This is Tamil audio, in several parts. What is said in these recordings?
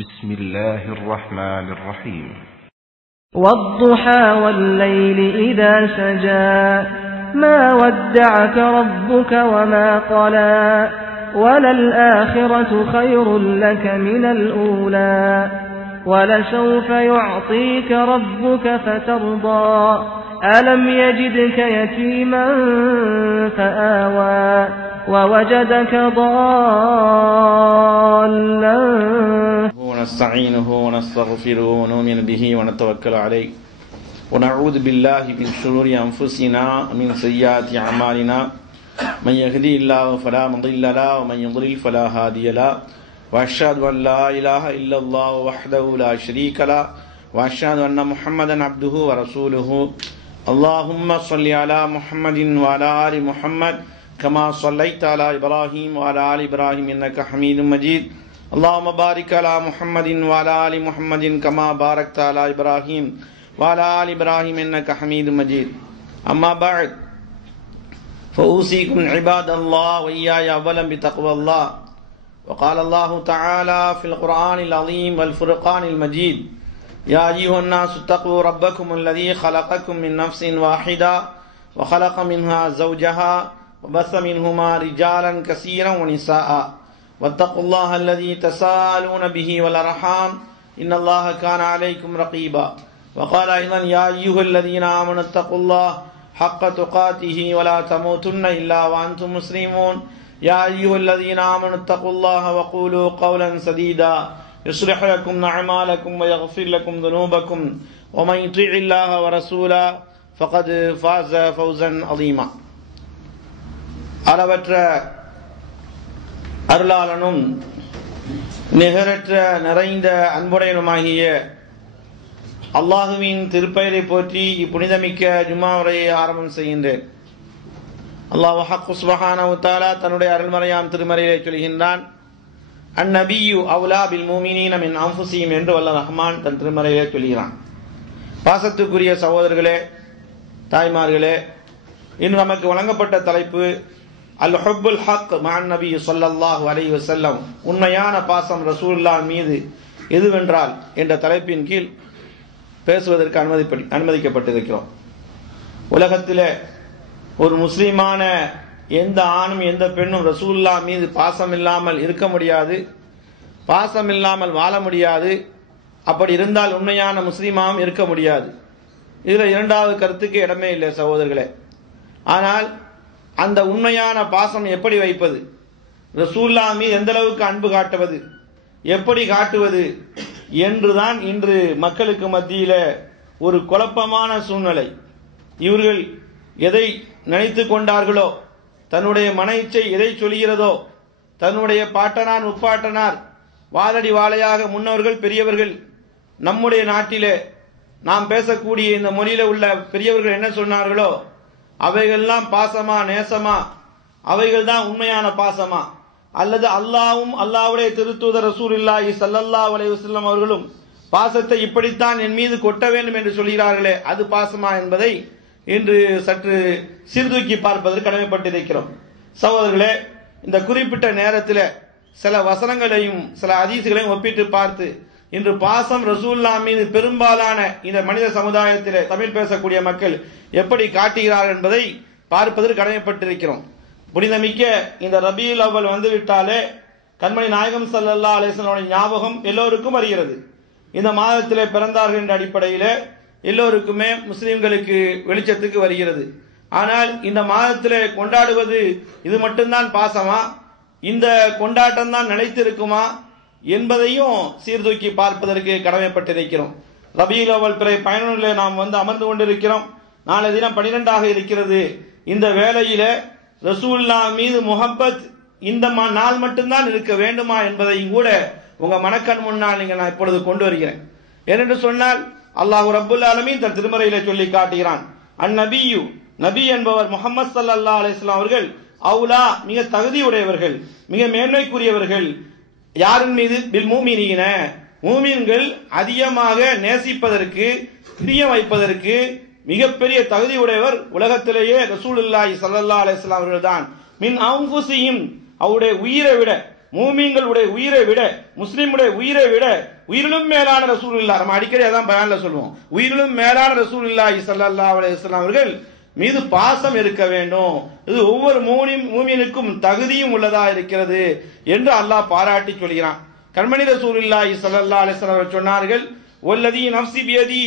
بسم الله الرحمن الرحيم والضحى والليل إذا سجى ما ودعك ربك وما قلى وللآخرة خير لك من الأولى ولسوف يعطيك ربك فترضى ألم يجدك يتيما فآوى ووجدك ضالا ونستعينه ونستغفره ونؤمن به ونتوكل عليه ونعوذ بالله من شرور أنفسنا ومن سيئات أعمالنا من يهدي الله فلا مضل له ومن يضلل فلا هادي له وأشهد أن لا إله إلا الله وحده لا شريك له وأشهد أن محمدا عبده ورسوله اللهم صل على محمد وعلى آل محمد كما صليت على إبراهيم وعلى آل إبراهيم إنك حميد مجيد اللهم بارك على محمد وعلى آل محمد كما باركت على إبراهيم وعلى آل إبراهيم إنك حميد مجيد أما بعد فأوصيكم عباد الله وإياي أولا بتقوى الله وقال الله تعالى في القرآن العظيم والفرقان المجيد يا أيها الناس اتقوا ربكم الذي خلقكم من نفس واحدة وخلق منها زوجها وبث منهما رجالا كثيرا ونساء واتقوا الله الذي تساءلون به والأرحام إن الله كان عليكم رقيبا وقال أيضا يا أيها الذين آمنوا اتقوا الله حق تقاته ولا تموتن إلا وأنتم مسلمون يا أيها الذين آمنوا اتقوا الله وقولوا قولا سديدا يصلح لكم أعمالكم ويغفر لكم ذنوبكم ومن يطع الله ورسوله فقد فاز فوزا عظيما அளவற்ற அருளாளனும் நிகரற்ற நிறைந்த அன்புடையனுமாகிய அல்லாஹுவின் திருப்பெயரை போற்றி இப்புனிதமிக்க ஜும்மா உரையை ஆரம்பம் செய்கின்றேன். அல்லாஹ் சுப்ஹானஹு வ தஆலா தன்னுடைய அருள்மறையாம் திருமறையிலே சொல்கின்றான், அந்நபியு அவுலா பில் முஃமினீன மின் அன்ஃபுஸிஹிம் என்று வல்ல ரஹ்மான் தன் திருமறையிலே சொல்கிறான். பாசத்துக்குரிய சகோதரர்களே, தாய்மார்களே, இன்று நமக்கு வழங்கப்பட்ட தலைப்பு அல் ஹுப்புல் ஹக் மஅன் நபி ஸல்லல்லாஹு அலைஹி வஸல்லம், உண்மையான பாசம் ரசூலுல்லாஹ் மீது எதுவென்றால் என்ற தலைப்பின் கீழ் பேசுவதற்கு அனுமதிக்கப்பட்டிருக்கிறோம். உலகத்திலே ஒரு முஸ்லிமான எந்த ஆணும் எந்த பெண்ணும் ரசூலுல்லாஹ் மீது பாசம் இல்லாமல் இருக்க முடியாது, பாசம் இல்லாமல் வாழ முடியாது. அப்படி இருந்தால் உண்மையான முஸ்லிமாவும் இருக்க முடியாது. இதுல இரண்டாவது கருத்துக்கு இடமே இல்லை சகோதரர்களே. ஆனால் அந்த உண்மையான பாசம் எப்படி வைப்பது, ரசூலுல்லாஹ் மீது எந்த அளவுக்கு அன்பு காட்டுவது, எப்படி காட்டுவது என்றுதான் இன்று மக்களுக்கு மத்தியில ஒரு குழப்பமான சூழ்நிலை. இவர்கள் எதை நினைத்து கொண்டார்களோ, தன்னுடைய மன இச்சை எதை சொல்கிறதோ, தன்னுடைய பாட்டனார் முப்பாட்டனார் வாழடி வாழையாக முன்னவர்கள் பெரியவர்கள் நம்முடைய நாட்டிலே நாம் பேசக்கூடிய இந்த மொழியில உள்ள பெரியவர்கள் என்ன சொன்னார்களோ அவைகள்லாம் பாசமா நேசமா, அவைகள் தான் உண்மையான பாசமா, அல்லது அல்லாஹ்வும் அல்லாஹ்வுடைய திருத்தூதர் ரசூலுல்லாஹி ஸல்லல்லாஹு அலைஹி வஸல்லம் அவர்களும் பாசத்தை இப்படித்தான் என் மீது கொட்ட வேண்டும் என்று சொல்கிறார்களே அது பாசமா என்பதை இன்று சற்று சீர்தூக்கி பார்ப்பதற்கு கடமைப்பட்டிருக்கிறோம். சகோதரர்களே, இந்த குறிப்பிட்ட நேரத்தில் சில வசனங்களையும் சில ஹதீஸ்களையும் ஒப்பிட்டு பார்த்து இன்று பாசம் ரசூலுல்லாஹ் மீது பெரும்பாலான இந்த மனித சமுதாயத்திலே தமிழ் பேசக்கூடிய மக்கள் எப்படி காட்டுகிறார்கள் என்பதை பார்ப்பதற்கு கடமைப்பட்டிருக்கிறோம். புனிதமிக்க இந்த ரபியுல் அவ்வல் வந்துவிட்டாலே கண்மணி நாயகம் ஸல்லல்லாஹு அலைஹி வஸல்லம் ஞாபகம் எல்லோருக்கும் வருகிறது. இந்த மாதத்திலே பிறந்தார்கள் என்ற அடிப்படையிலே எல்லோருக்குமே முஸ்லிம்களுக்கு வெளிச்சத்துக்கு வருகிறது. ஆனால் இந்த மாதத்திலே கொண்டாடுவது இது மட்டும்தான் பாசமா, இந்த கொண்டாட்டம் தான் நிலைத்திருக்குமா என்பதையும் சீர்தூக்கி பார்ப்பதற்கு கடமைப்பட்டிருக்கிறோம். ரபியுல் அவ்வல் பிறை 11 நாம் அமர்ந்து கொண்டிருக்கிறோம். நாளை தினம் 12 இருக்கிறது. இந்த வேளையில ரசூலுல்லாஹ் மீது முஹப்பத் இந்த நாள் மட்டும்தான் இருக்க வேண்டுமா என்பதையும் கூட உங்க மனக்கண் முன்னால் நான் இப்பொழுது கொண்டு வருகிறேன். ஏனென்று சொன்னால் அல்லாஹ் ரப்புல் ஆலமீன் தன் திருமறையிலே சொல்லி காட்டுகிறான், அந்நபியு நபி என்பவர் முஹம்மது ஸல்லல்லாஹு அலைஹி வஸல்லம் அவர்கள் அவுலா மிக தகுதியுடையவர்கள், மிக மேன்மைக்குரியவர்கள். யாரின் மீது? பில் முஃமினீன, மூமின்கள் அதிகமாக நேசிப்பதற்கு பிரியம் வைப்பதற்கு மிகப்பெரிய தகுதி உடையவர் உலகத்திலேயே ரசூலுல்லாஹி ஸல்லல்லாஹு அலைஹி வஸல்லம் அவர்கள் தான். மின் அன்ஃபுஸிஹிம், அவருடைய உயிரை விட மூமின்களுடைய உயிரை விட முஸ்லிமுடைய உயிரை விட உயிரிலும் மேலான ரசூலுல்லாஹ், நம்ம அடிக்கடி அதான் பயான்ல சொல்லுவோம், உயிரிலும் மேலான ரசூலுல்லாஹி ஸல்லல்லாஹு அலைஹி வஸல்லம் அவர்கள் மீது பாசம் இருக்க வேண்டும். இது ஒவ்வொரு மூமினுக்கும் தகுதியும் உள்ளதா இருக்கிறது என்று அல்லாஹ் பாராட்டி சொல்கிறான். கண்மணி ரசூலுல்லாஹி ஸல்லல்லாஹு அலைஹி வஸல்லம் அவர்கள் சொன்னார்கள், வல்லதி நஃப்ஸி பியதி,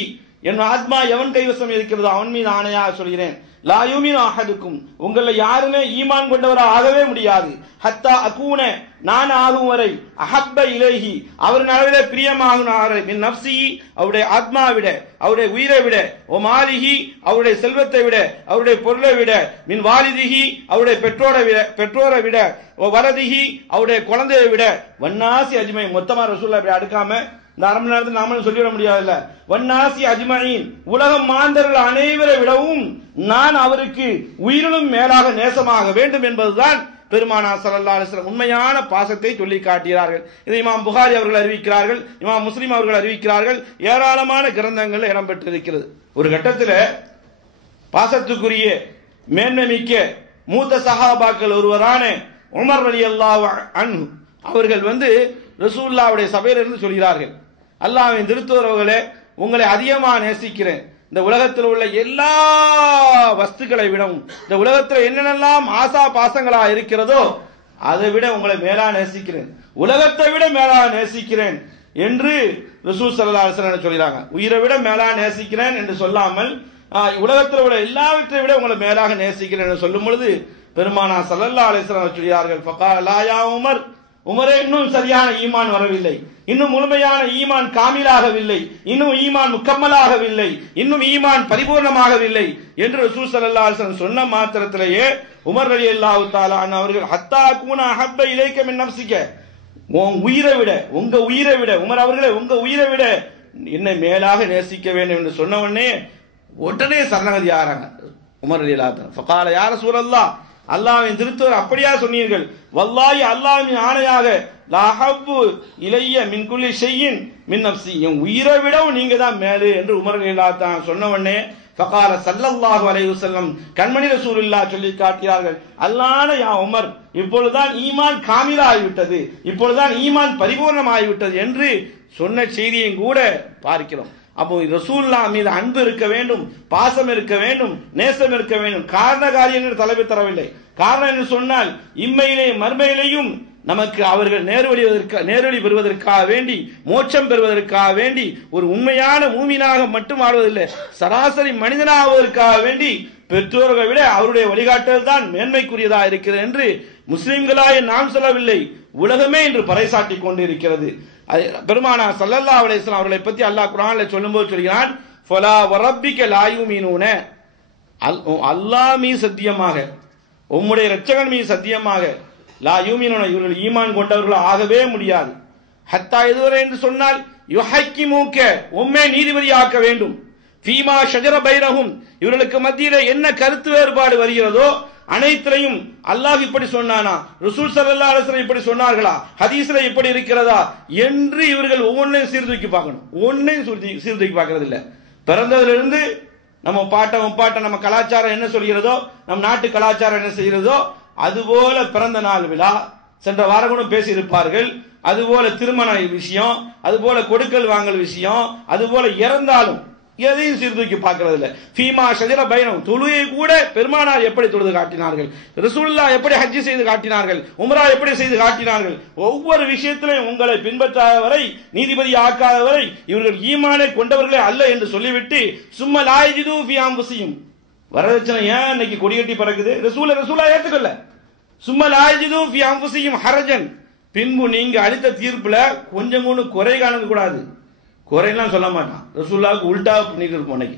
என் ஆத்மா எவன் கைவசம் இருக்கிறதோ அவன் மீது ஆணையாக சொல்கிறேன், லா யுமினு அஹதுக்கும், உங்கள யாருமே ஈமான் கொண்டவரா ஆகவே முடியாது, ஹத்தா அகூன, நான் ஆகும் வரை, அஹப்ப இலைஹி, அவரின் அளவிலே பிரியமாகும் வரை, மின் நஃப்ஸி, அவருடைய ஆத்மா விட, அவருடைய உயிரை விட, ஓ மாலிஹி, அவருடைய செல்வத்தை விட, அவருடைய பொருளை விட, மின் வாலிதிஹி, அவருடைய பெற்றோரை விட, ஓ வரதிஹி, அவருடைய குழந்தையை விட, வன்னாசி அஜ்மை, மொத்தமா ரசூலுல்லாஹ் அப்படி அடுக்காம இந்த அரை மணி நேரத்தில் நாமளும் சொல்லிவிட முடியாதுல்ல, வன்னாசி அஜ்மஈன், உலகம் மாந்தர்கள் அனைவரை விடவும் நான் அவருக்கு உயிரிலும் மேலாக நேசமாக வேண்டும் என்பதுதான் பெருமானார் ஸல்லல்லாஹு அலைஹி வஸல்லம் உண்மையான பாசத்தை சொல்லி காட்டுகிறார்கள். இதை இமாம் புகாரி அவர்கள் அறிவிக்கிறார்கள், இமாம் முஸ்லிம் அவர்கள் அறிவிக்கிறார்கள், ஏராளமான கிரந்தங்கள் இடம்பெற்றிருக்கிறது. ஒரு கட்டத்தில் பாசத்துக்குரிய மேன்மை மிக்க மூத்த சஹாபாக்கள் ஒருவரான உமர் ரலியல்லாஹு அன்ஹு அவர்கள் ரசூலுல்லாஹ்வுடைய சபையிலிருந்து சொல்கிறார்கள், அல்லாஹ்வின் திருத்தூதர்களே, உங்களை அதிகமாக நேசிக்கிறேன், இந்த உலகத்தில் உள்ள எல்லா வஸ்துக்களை விடவும் இந்த உலகத்தில் என்னென்னலாம் ஆசா பாசங்களா இருக்கிறதோ அதை விட உங்களை மேலா நேசிக்கிறேன், உலகத்தை விட மேலா நேசிக்கிறேன் என்று ரசூல் ஸல்லல்லாஹு அலைஹி வஸல்லம் சொல்கிறாங்க. உயிரை விட மேலா நேசிக்கிறேன் என்று சொல்லாமல் உலகத்தில் உள்ள எல்லாவற்றை விட உங்களை மேலாக நேசிக்கிறேன் என்று சொல்லும் பொழுது பெருமானார் ஸல்லல்லாஹு அலைஹி வஸல்லம் சொல்கிறார்கள், ஃபகால லா யா உமர், உமரே, இன்னும் சரியான ஈமான் வரவில்லை, இன்னும் முழுமையான ஈமான் காமிலாகவில்லை, இன்னும் ஈமான் முக்கம்மலாகவில்லை, இன்னும் ஈமான் பரிபூர்ணமாகவில்லை என்று ரசூல் ஸல்லல்லாஹு அலைஹி வஸல்லம் சொன்ன மாத்திரத்திலேயே உமர் ரலியல்லாஹு தஆலா அன்ஹு அவர்கள் ஹத்தா அகூன அஹப்ப இலைக மின் நஃப்ஸிக, உங்க உயிரை விட உமர் அவர்களே, உங்க உயிரை விட என்னை மேலாக நேசிக்க வேண்டும் என்று சொன்ன உடனே சரணகதி ஆகிறாங்க உமர் ரலியல்லாஹு தஆலா. ஃபகால யா ரசூலல்லாஹ், அல்லாஹ்வின் திருத்தூதர் அப்படியா சொன்னீர்கள், வல்லாஹி அல்லாஹ்வின் ஆணையாக, லா ஹப்பு இலைய மின் குல்லி ஷைஇன் மின் நஃப்ஸி, என் உயிரை விடவும் நீங்க தான் மேலே என்று உமர் ரலியல்லாஹு தஆலா சொன்ன உடனே ஃபகால ஸல்லல்லாஹு அலைஹி வஸல்லம், கண்மணி ரசூலுல்லாஹ் சொல்லி காட்டினார்கள், அல்லாஹ் யா உமர், இப்பொழுதுதான் ஈமான் காமிலா ஆகிவிட்டது, இப்பொழுதுதான் ஈமான் பரிபூர்ணம் ஆகிவிட்டது என்று சொன்ன செய்தியும் கூட பார்க்கிறோம். அப்போ ரசூலுல்லாஹ் மீது அன்பு இருக்க வேண்டும், பாசம் இருக்க வேண்டும், நேசம் இருக்க வேண்டும். காரண காரியங்கள் தலைமை தரவில்லை. காரணம் என்று சொன்னால் இம்மையிலேயும் மறுமையிலேயும் நமக்கு அவர்கள் நேர்வழி பெறுவதற்காக வேண்டி, மோட்சம் பெறுவதற்காக வேண்டி, ஒரு உண்மையான மூமினாக மட்டும் ஆடுவதில்லை, சராசரி மனிதனாவதற்காக வேண்டி பெற்றோர்களை விட அவருடைய வழிகாட்டல் தான் மேன்மைக்குரியதா இருக்கிறது என்று முஸ்லிம்களாய் நாம் சொல்லவில்லை, உலகமே இன்று பறைசாட்டி கொண்டு இருக்கிறது. பெருமானார் ஸல்லல்லாஹு அலைஹி வஸல்லம் அவர்களை பற்றி அல்லாஹ் குர்ஆன்ல சொல்லும்போது சொல்கிறான், ஃபலா வரப்பிக லா யுமினூன, அல்லாஹ் மீது சத்தியமாக, உம்முடைய இரட்சகன் மீது சத்தியமாக, லா யுமினூன, இவர்கள் ஈமான் கொண்டவர்கள் ஆகவே முடியாது, ஹத்தா எதுவரை என்று சொன்னால் யுஹக்கிமூக, உம்மை நீதிபதி ஆக்க வேண்டும், ஃபீமா ஷஜர பைனஹும், இவர்களுக்கு மத்தியிலே என்ன கருத்து வேறுபாடு வருகிறதோ அனைத்தையும் அல்லாஹ் இப்படி சொன்னானா, ரசூல் ஸல்லல்லாஹு அலைஹி வஸல்லம் இப்படி சொன்னார்களா, ஹதீஸ்ல இப்படி இருக்கிறதா என்று இவர்கள் ஒவ்வொன்றையும் சீர்தூக்கி பார்க்கணும். ஒன்னையும் சீர்தூக்கி பார்க்கறது இல்ல. பிறந்ததிலிருந்து நம்ம பாட்ட நம்ம கலாச்சாரம் என்ன சொல்கிறதோ, நம் நாட்டு கலாச்சாரம் என்ன செய்கிறதோ, அதுபோல பிறந்த நாள் விழா சென்ற வாரம் கூட பேசி இருப்பார்கள், அதுபோல திருமண விஷயம், அதுபோல கொடுக்கல் வாங்கல் விஷயம், அதுபோல இறந்தாலும் எதையும் சீர்தூக்கி பார்க்கிறது இல்ல. ஃபீமா ஷஜர பைனம், தொழுகை கூட பெருமானார் எப்படி தொழுது காட்டினார்கள், ரசூலுல்லாஹ் எப்படி ஹஜ் செய்து காட்டினார்கள், உம்ரா எப்படி செய்து காட்டினார்கள், ஒவ்வொரு விஷயத்திலும் உங்களை பின்பற்றாதவரை, நீதிபதி ஆக்காதவரை இவர்கள் ஈமானை கொண்டவர்களே அல்ல என்று சொல்லிவிட்டு, சும்மா லாயிஜிது ஃபீ அன்ஃபுஸிஹிம், வரதட்சணை ஏன் இன்னைக்கு கொடிகட்டி பறக்குது, ரசூலா ஏத்துக்கல, சும்மா லாயிஜிது ஃபீ அன்ஃபுஸிஹிம் ஹரஜன், பின்பு நீங்க அளித்த தீர்ப்புல கொஞ்சம் கூட குறை காண கூடாது. குறையெல்லாம் சொல்ல மாட்டான், ரசூலுல்லாஹ்வுக்கு உல்டா பண்ணிட்டு இருப்போம் இன்னைக்கு.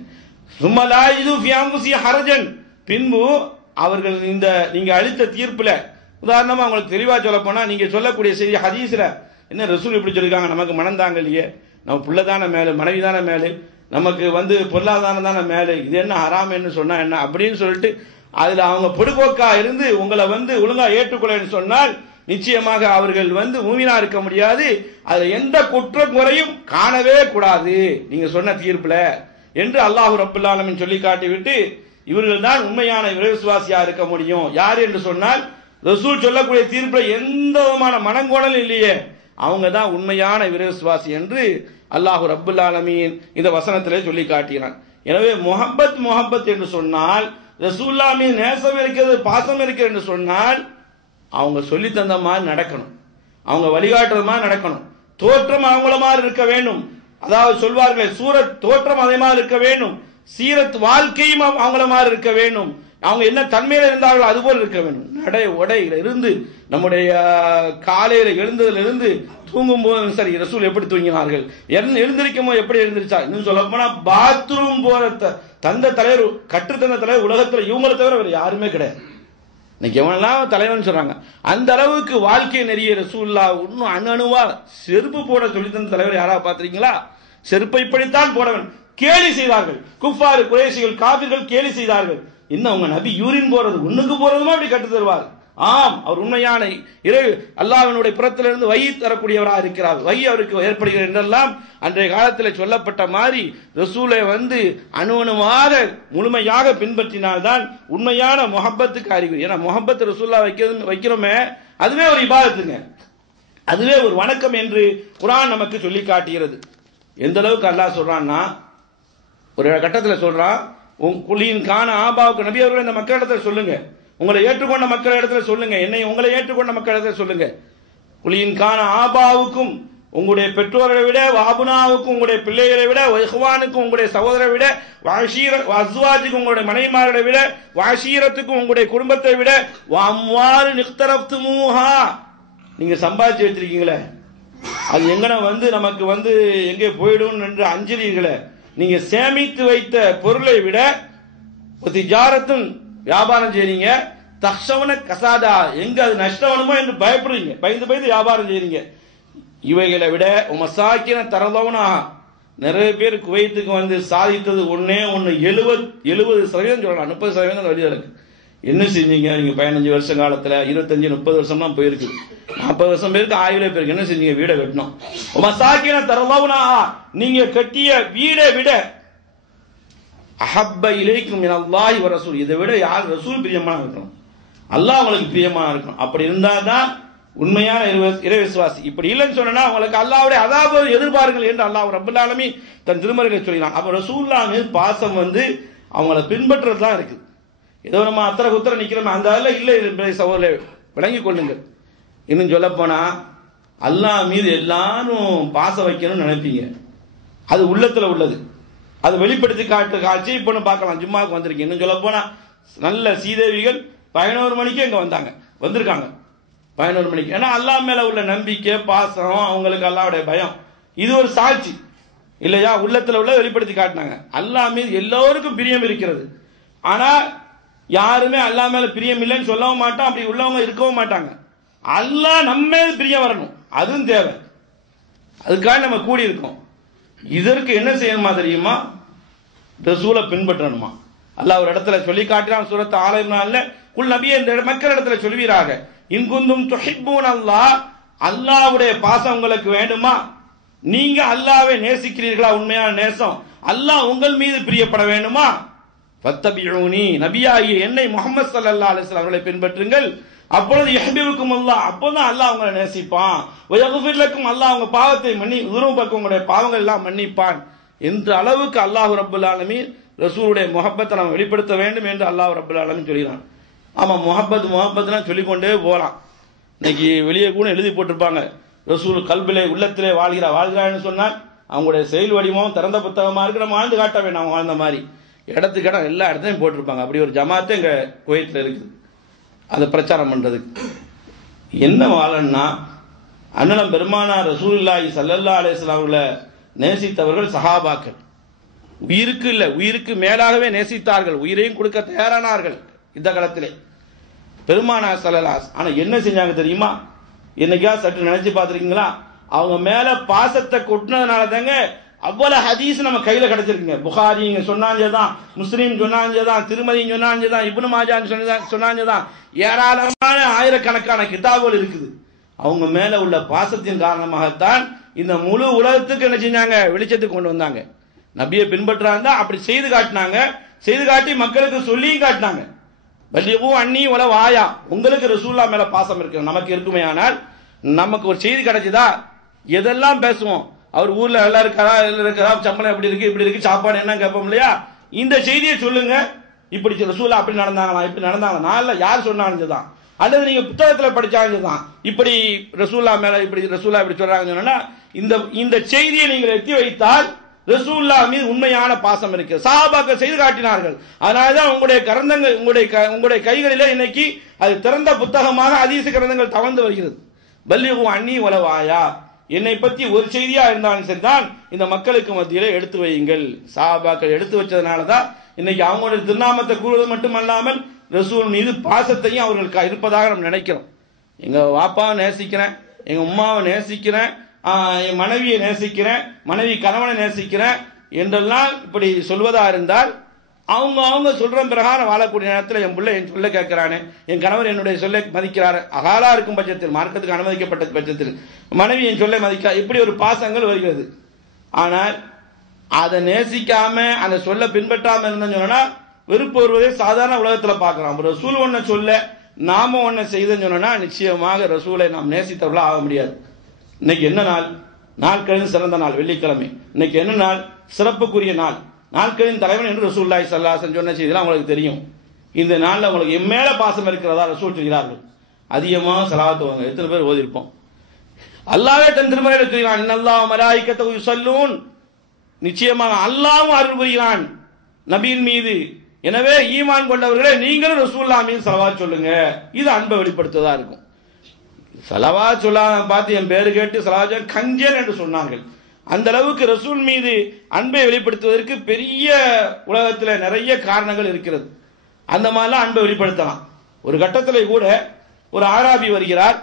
சும்மா லா யஜிது ஃபீ அன்ஃபுஸிஹிம் ஹரஜன், பின்பு அவர்கள் இந்த நீங்க அளித்த தீர்ப்புல, உதாரணமா அவங்களுக்கு தெளிவா சொல்ல போனா, நீங்க சொல்லக்கூடிய செய்தி ஹதீஸ்ல என்ன ரசூல் இப்படி சொல்லிருக்காங்க, நமக்கு மனம் தாங்க இல்லையே, நம்ம புள்ள தானே மேல, மனைவி தானே மேலே, நமக்கு பொருளாதாரம் தானே மேலே, இது என்ன ஹராம் என்று சொன்னா என்ன அப்படின்னு சொல்லிட்டு அதுல அவங்க பொடுபோக்கா இருந்து உங்களை ஒழுங்கா ஏற்றுக்கொள்ளன்னு சொன்னால் நிச்சயமாக அவர்கள் மூமினா இருக்க முடியாது. அதுல எந்த குற்ற குறையும் காணவே கூடாது நீங்க சொன்ன தீர்ப்புல என்று அல்லாஹ் ரப்பல் ஆலமீன் சொல்லி காட்டிவிட்டு, இவர்கள் தான் உண்மையான விசுவாசியா இருக்க முடியும். யார் என்று சொன்னால் ரசூல் சொல்லக்கூடிய தீர்ப்புல எந்த விதமான மனங்கோணலும் இல்லையே, அவங்க தான் உண்மையான விசுவாசி என்று அல்லாஹ் ரப்புல் ஆலமீன் இந்த வசனத்திலே சொல்லி காட்டுகிறான். எனவே முஹப்பத் என்று சொன்னால் ரசூலுல்லாஹ் மீது நேசம் இருக்கிறது, பாசம் இருக்கிறது என்று சொன்னால் அவங்க சொல்லி தந்த மாதிரி நடக்கணும், அவங்க வழிகாட்டுறது மாதிரி நடக்கணும், தோற்றம் அவங்கள மாதிரி இருக்க வேண்டும். அதாவது சொல்வார்களே சூரத் தோற்றம் அதே மாதிரி இருக்க வேண்டும், சீரத் வாழ்க்கையும் அவங்கள மாதிரி இருக்க வேண்டும், அவங்க என்ன தன்மையில இருந்தார்களோ அதுபோல் இருக்க வேண்டும். நடை உடையில இருந்து நம்முடைய காலையில எழுந்ததிலிருந்து தூங்கும் போதும் சரி ரசூல் எப்படி தூங்கினார்கள், எழுந்திருக்கும் போது எப்படி எழுந்திருச்சா, இன்னும் சொல்ல போனா பாத்ரூம் போற தந்த தலைவர் கற்றுத்தந்த தலைவர் உலகத்தில் இவங்களை தவிர வேற யாருமே கிடையாது. இன்னைக்கு எவனெல்லாம் தலைவன் சொல்றாங்க, அந்த அளவுக்கு வாழ்க்கை நெறிய ரசூலுல்லாஹ் இன்னும் அணுவா செருப்பு போட சொல்லி தந்த தலைவர் யாராவது பார்த்திருக்கீங்களா? செருப்பை இப்படித்தான் போட வேண்டும். கேலி செய்தார்கள் குஃபார் குறைஷிகள் காபிர்கள், கேலி செய்தார்கள். என்ன உங்க நபி யூரின் போறது ஒண்ணுக்கு போறதுமா அப்படி கட்டு தருவார்? ஆம், அவர் உண்மையான அல்லாஹ்வினுடைய புறத்திலிருந்து வஹி தரக்கூடியவராக இருக்கிறார், வஹி அவருக்கு ஏற்படுகிறது என்றெல்லாம் அன்றைய காலத்தில் சொல்லப்பட்ட மாதிரி ரசூலை அணுவணுவாக முழுமையாக பின்பற்றினால்தான் உண்மையான முஹப்பத்துக்கு அறிகுறி. ஏன்னா முஹப்பத் ரசூல்லா வைக்கிறோமே அதுவே ஒரு இபாதத்துங்க, அதுவே ஒரு வணக்கம் என்று குர்ஆன் நமக்கு சொல்லி காட்டுகிறது. எந்த அளவுக்கு அல்லாஹ் சொல்றான்னா, ஒரு கட்டத்தில் சொல்றான், குலின் கான ஆபாவுக்கு நபி அவர்கள் இந்த மக்களிடத்தில் சொல்லுங்க, உங்களை ஏற்றுக்கொண்ட மக்கள் இடத்துல சொல்லுங்க, என்னை உங்களை ஏற்றுக்கொண்ட மக்கள் இடத்துல சொல்லுங்க. குலின் கான ஆபாவுக்கும் உங்களுடைய பெற்றோரை விட, வாபுனாவுக்கும் உங்களுடைய பிள்ளைகளை விட, வைஹ்வானுக்கும் உங்களுடைய சகோதரை விட, அஸ்வாஜுக்கும் உங்களுடைய மனைவிமார்களை விட, வாஷீரத்துக்கும் உங்களுடைய குடும்பத்தை விட, வம்வாறு நிக்தரப்துமூஹா நீங்க சம்பாதிச்சு வச்சிருக்கீங்களே அது எங்கன நமக்கு எங்கே போயிடும் என்று அஞ்சுறீர்களே, நீங்க சேமித்து வைத்த பொருளை விட திஜாரத்தும் வியாபாரம் செய்றீங்க, தக்ஷவன கசாதா எங்க அது நஷ்டவனுமோ என்று பயப்படுறீங்க, பயந்து வியாபாரம் செய்றீங்க. இவைகளை விட மசாக்கின தரதவனா நிறைய பேர் குவைத்துக்கு சாதித்தது ஒன்னே ஒன்னு 70% சொல்லலாம், 30% வழி இருக்கு. என்ன செஞ்சீங்க நீங்க 15 வருஷ காலத்துல? 25-30 வருஷம் தான் போயிருக்கு, 40 வருஷம் பேருக்கு ஆயுளே பேருக்கு. என்ன செஞ்சீங்க? வீடை கட்டணும். மசாக்கின தரதவனா நீங்க கட்டிய வீடை விட அஹப்ப இலைக்கும் மினல்லாஹி வ ரசூல், இதை விட யார் ரசூல் பிரியமா இருக்கணும், அல்லாஹ் உங்களுக்கு பிரியமா இருக்கணும். அப்படி இருந்தாதான் உண்மையான இறை விசுவாசி. இப்படி இல்லைன்னு சொன்னா அவங்களுக்கு அல்லாஹ்வுடைய அதாபை எதிர்பார்கள் என்று அல்லாஹ் ரப்பல் ஆலமீன் தன் திருமறையில் சொல்லினான். அப்ப ரசூலுல்லாஹ் மீது பாசம் அவங்கள பின்பற்றுறது தான் இருக்குது. ஏதோ நம்ம அத்தரை குத்தரை நிக்கிறோம் அந்த அளவில் இல்லை என்பதை சகோதரரை விளங்கிக் கொள்ளுங்கள். இன்னும் சொல்ல போனா அல்லாஹ் மீது எல்லாரும் பாசம் வைக்கணும்னு நினைப்பீங்க, அது உள்ளத்துல உள்ளது, அது வெளிப்படுத்தி காட்சி இப்ப பார்க்கலாம். ஜும்மாவுக்கு வந்திருக்கீங்க. இன்னும் சொல்ல போனா நல்ல சீதேவிகள் 11 மணிக்கு இங்க வந்திருக்காங்க 11 மணிக்கு. ஏன்னா அல்லாஹ் மேல உள்ள நம்பிக்கை பாசம், அவங்களுக்கு அல்லாஹ்வுடைய பயம், இது ஒரு சாட்சி இல்லையா? உள்ளத்துல உள்ள வெளிப்படுத்தி காட்டினாங்க. அல்லாஹ் மீது எல்லோருக்கும் பிரியம் இருக்கிறது, ஆனா யாருமே அல்லாஹ் மேல பிரியம் இல்லைன்னு சொல்லவும் மாட்டோம், அப்படி உள்ளவங்க இருக்கவும் மாட்டாங்க. அல்லாஹ் நம்ம மேல பிரியம் வரணும், அதுவும் தேவை, அதுக்காக நம்ம கூடி இருக்கோம். இதற்கு என்ன செய்யணுமா தெரியுமா? ரசூலை பின்பற்றணுமா? அல்லாஹ் ஒரு இடத்துல சொல்லி காட்டுறான் சூரத் ஆல இம்ரான்ல, குல் நபியே இந்த மக்கள் இடத்துல சொல்வீராக, இன் குந்தும் துஹிப்பூன் அல்லாஹ், அல்லாஹ்வுடைய பாசம் உங்களுக்கு வேண்டுமா, நீங்க அல்லாஹ்வை நேசிக்கிறீர்களா, உண்மையான நேசம், அல்லாஹ் உங்கள் மீது பிரியப்பட வேண்டுமா, ஃபத்தபிஊனி நபியாகிய என்னை முஹம்மது ஸல்லல்லாஹு அலைஹி வஸல்லம் அவர்களை பின்பற்றுங்கள், அப்பொழுது யஹ்பிபுக்கும் அல்லாஹ், அப்போதான் அல்லாஹ் உங்களை நேசிப்பான், வயக்ஃபிர் லக்கும் அல்லாஹ் உங்க பாவத்தை துனூபக்கும் உங்களுடைய பாவங்கள் எல்லாம் மன்னிப்பான் என்ற அளவுக்கு அல்லாஹ் ரப்பல் ஆலமீன் ரசூலுடைய முஹப்பத்தை நாம் வெளிப்படுத்த வேண்டும் என்று அல்லாஹ் ரப்பல் ஆலமீன் சொல்கிறான். ஆமா, முஹப்பத்னா சொல்லிக்கொண்டே போலாம். இன்னைக்கு வெளியே கூட எழுதி போட்டிருப்பாங்க, ரசூல் கல்பிலே உள்ளத்திலே வாழ்கிறான்னு சொன்னால் அவங்களுடைய செயல் வடிவம் திறந்த புத்தகமா இருக்கு, நம்ம வாழ்ந்து காட்ட வேண்டாம் அவங்க வாழ்ந்த மாதிரி. இடத்துக்கு இடம் எல்லா இடத்தையும் போட்டிருப்பாங்க. அப்படி ஒரு ஜமாத்தே எங்க குவைத்தில் இருக்குது, அதை பிரச்சாரம் பண்றதுக்கு. என்ன வாழன்னா, அண்ணலம் பெருமானார் ரசூலுல்லாஹி ஸல்லல்லாஹு அலைஹி வஸல்லம் அவர்களை நேசித்தவர்கள் சஹாபாக்கள், உயிருக்கு இல்ல உயிருக்கு மேலாகவே நேசித்தார்கள், உயிரையும் கொடுக்க தயாரானார்கள் இந்த காலத்திலே பெருமானார் ஸல்லல்லாஹு. ஆனா என்ன செஞ்சாங்க தெரியுமா? என்னைக்கா சற்று நினைச்சு பார்த்திருக்கீங்களா? அவங்க மேல பாசத்தை கொட்டினதுனால தாங்க அவ்வளவு ஹதீஸ் நம்ம கையில கிடைச்சிருக்குங்க. புகாரி சொன்னாஞ்சதான், முஸ்லீம் சொன்னாஞ்சதான், திருமதி சொன்னாஞ்சதான், இப்னு மாஜா சொன்னாஞ்சதான், ஏராளமான ஆயிரக்கணக்கான கிதாபுகள் இருக்குது. அவங்க மேல உள்ள பாசத்தின் காரணமாகத்தான் இந்த முழு உலகத்துக்கு என்ன செஞ்சாங்க? வெளிச்சத்துக்கு கொண்டு வந்தாங்க. நபியை பின்பற்றாங்க, அப்படி செய்து காட்டினாங்க, செய்து காட்டி மக்களுக்கு சொல்லியும் காட்டினாங்க. பல்லிகு அன்னி வல வாயா, உங்களுக்கு ரசூல்லா மேல பாசம் இருக்கு, நமக்கு இருக்குமே. ஆனால் நமக்கு ஒரு செய்தி கிடைச்சதா எதெல்லாம் பேசுவோம், அவர் ஊர்ல நல்லா இருக்காரா, இருக்கிறா, சம்பளம் எப்படி இருக்கு, இப்படி இருக்கு, சாப்பாடு என்ன கேட்போம் இல்லையா? இந்த செய்தியை சொல்லுங்க, இப்படி ரசூல்லா அப்படி நடந்தாங்களா, இப்படி நடந்தாங்களா, நான் யார் சொன்னாங்கதான், அல்லது நீங்க புத்தகத்துல படிச்சாங்கதான், இப்படி ரசூல்லா மேல இப்படி ரசூல்லா இப்படி சொல்றாங்கன்னு சொன்னா இந்த செய்தியை நீங்கள் எத்தி வைத்தால் ரசூல்லா மீது உண்மையான பாசம் இருக்கு. சஹாபாக்கள் செய்து காட்டினார்கள். அதனாலதான் உங்களுடைய கரந்தங்கள் உங்களுடைய கைகளிலே இன்னைக்கு அது திறந்த புத்தகமாக ஹதீஸ் கிரந்தங்கள் தவழ்ந்து வருகிறது. பல்லிகு அன்னி வலவாயா, என்னை பத்தி ஒரு செய்தியா இருந்தாலும் சரிதான் இந்த மக்களுக்கு மத்தியிலே எடுத்து வையுங்கள். சஹாபாக்கள் எடுத்து வச்சதுனாலதான் இன்னைக்கு அவங்களுடைய திருநாமத்தை கூறுவது மட்டுமல்லாமல் ரசூல் மீது பாசத்தையும் அவர்களுக்கு இருப்பதாக நம்ம நினைக்கிறோம். எங்க வாப்பாவை நேசிக்கிறேன், எங்க உம்மாவை நேசிக்கிறேன், என் மனைவியை நேசிக்கிறேன், மனைவி கணவனை நேசிக்கிறேன் என்றெல்லாம் இப்படி சொல்வதா இருந்தால் அவங்க சொல்ற பிரகாரம் வாழக்கூடிய நேரத்தில் என் பிள்ளை என் சொல்ல கேட்கிறானே, என் கணவர் என்னுடைய சொல்லை மதிக்கிறாரு, அகாலா இருக்கும் பட்சத்தில், மார்க்கத்துக்கு அனுமதிக்கப்பட்ட பட்சத்தில் மனைவி என் சொல்லை மதிக்க, இப்படி ஒரு பாசங்கள் வருகிறது. ஆனால் அதை நேசிக்காம அந்த சொல்ல பின்பற்றாம இருந்தோம்னு சொன்னா வெறுப்பு வருவதை சாதாரண உலகத்தில் பார்க்கலாம். ரசூல் ஒன்ன சொல்ல நாம ஒன்ன செய்தோம்னு சொன்னா நிச்சயமாக ரசூலை நாம் நேசித்தவர்களா ஆக முடியாது. இன்னைக்கு என்ன நாள்? நாட்களின் சிறந்த நாள் வெள்ளிக்கிழமை. இன்னைக்கு என்ன நாள்? சிறப்புக்குரிய நாள், நாட்களின் தலைவன் என்று ரசூலுல்லாஹி ஸல்லல்லாஹு அலைஹி வஸல்லம் சொன்ன செய்திலாம் உங்களுக்கு தெரியும். இந்த நாளில் உங்களுக்கு எம்மேல பாசம் இருக்கிறதா ரசூல் சொல்கிறார்கள். அதிகமாக ஸலவாத் வாங்க. எத்தனை பேர் ஓதிருப்போம்? அல்லாஹ்வே தன் திருமறையில் சொல்கிறான், இன்னல்லாஹு மலாயிகத்தஹு யுஸல்லூன், நிச்சயமாக அல்லாஹ்வும் அருள் புரிகிறான் நபியின் மீது. எனவே ஈமான் கொண்டவர்களே நீங்களும் ரசூலுல்லாஹ் மீது ஸலவாத் சொல்லுங்க. இது அன்பை வெளிப்படுத்துவதா இருக்கும். ஸலவாத் சொல்லாம பார்த்து என் பேரு கேட்டு ஸலவாத் கஞ்சன் என்று சொன்னார்கள். அந்த அளவுக்கு ரசூல் மீது அன்பை வெளிப்படுத்துவதற்கு பெரிய உலகத்தில் நிறைய காரணங்கள் இருக்கிறது. அந்த மாதிரிலாம் அன்பை வெளிப்படுத்தலாம். ஒரு கட்டத்தில் கூட ஒரு ஆராபி வருகிறார்,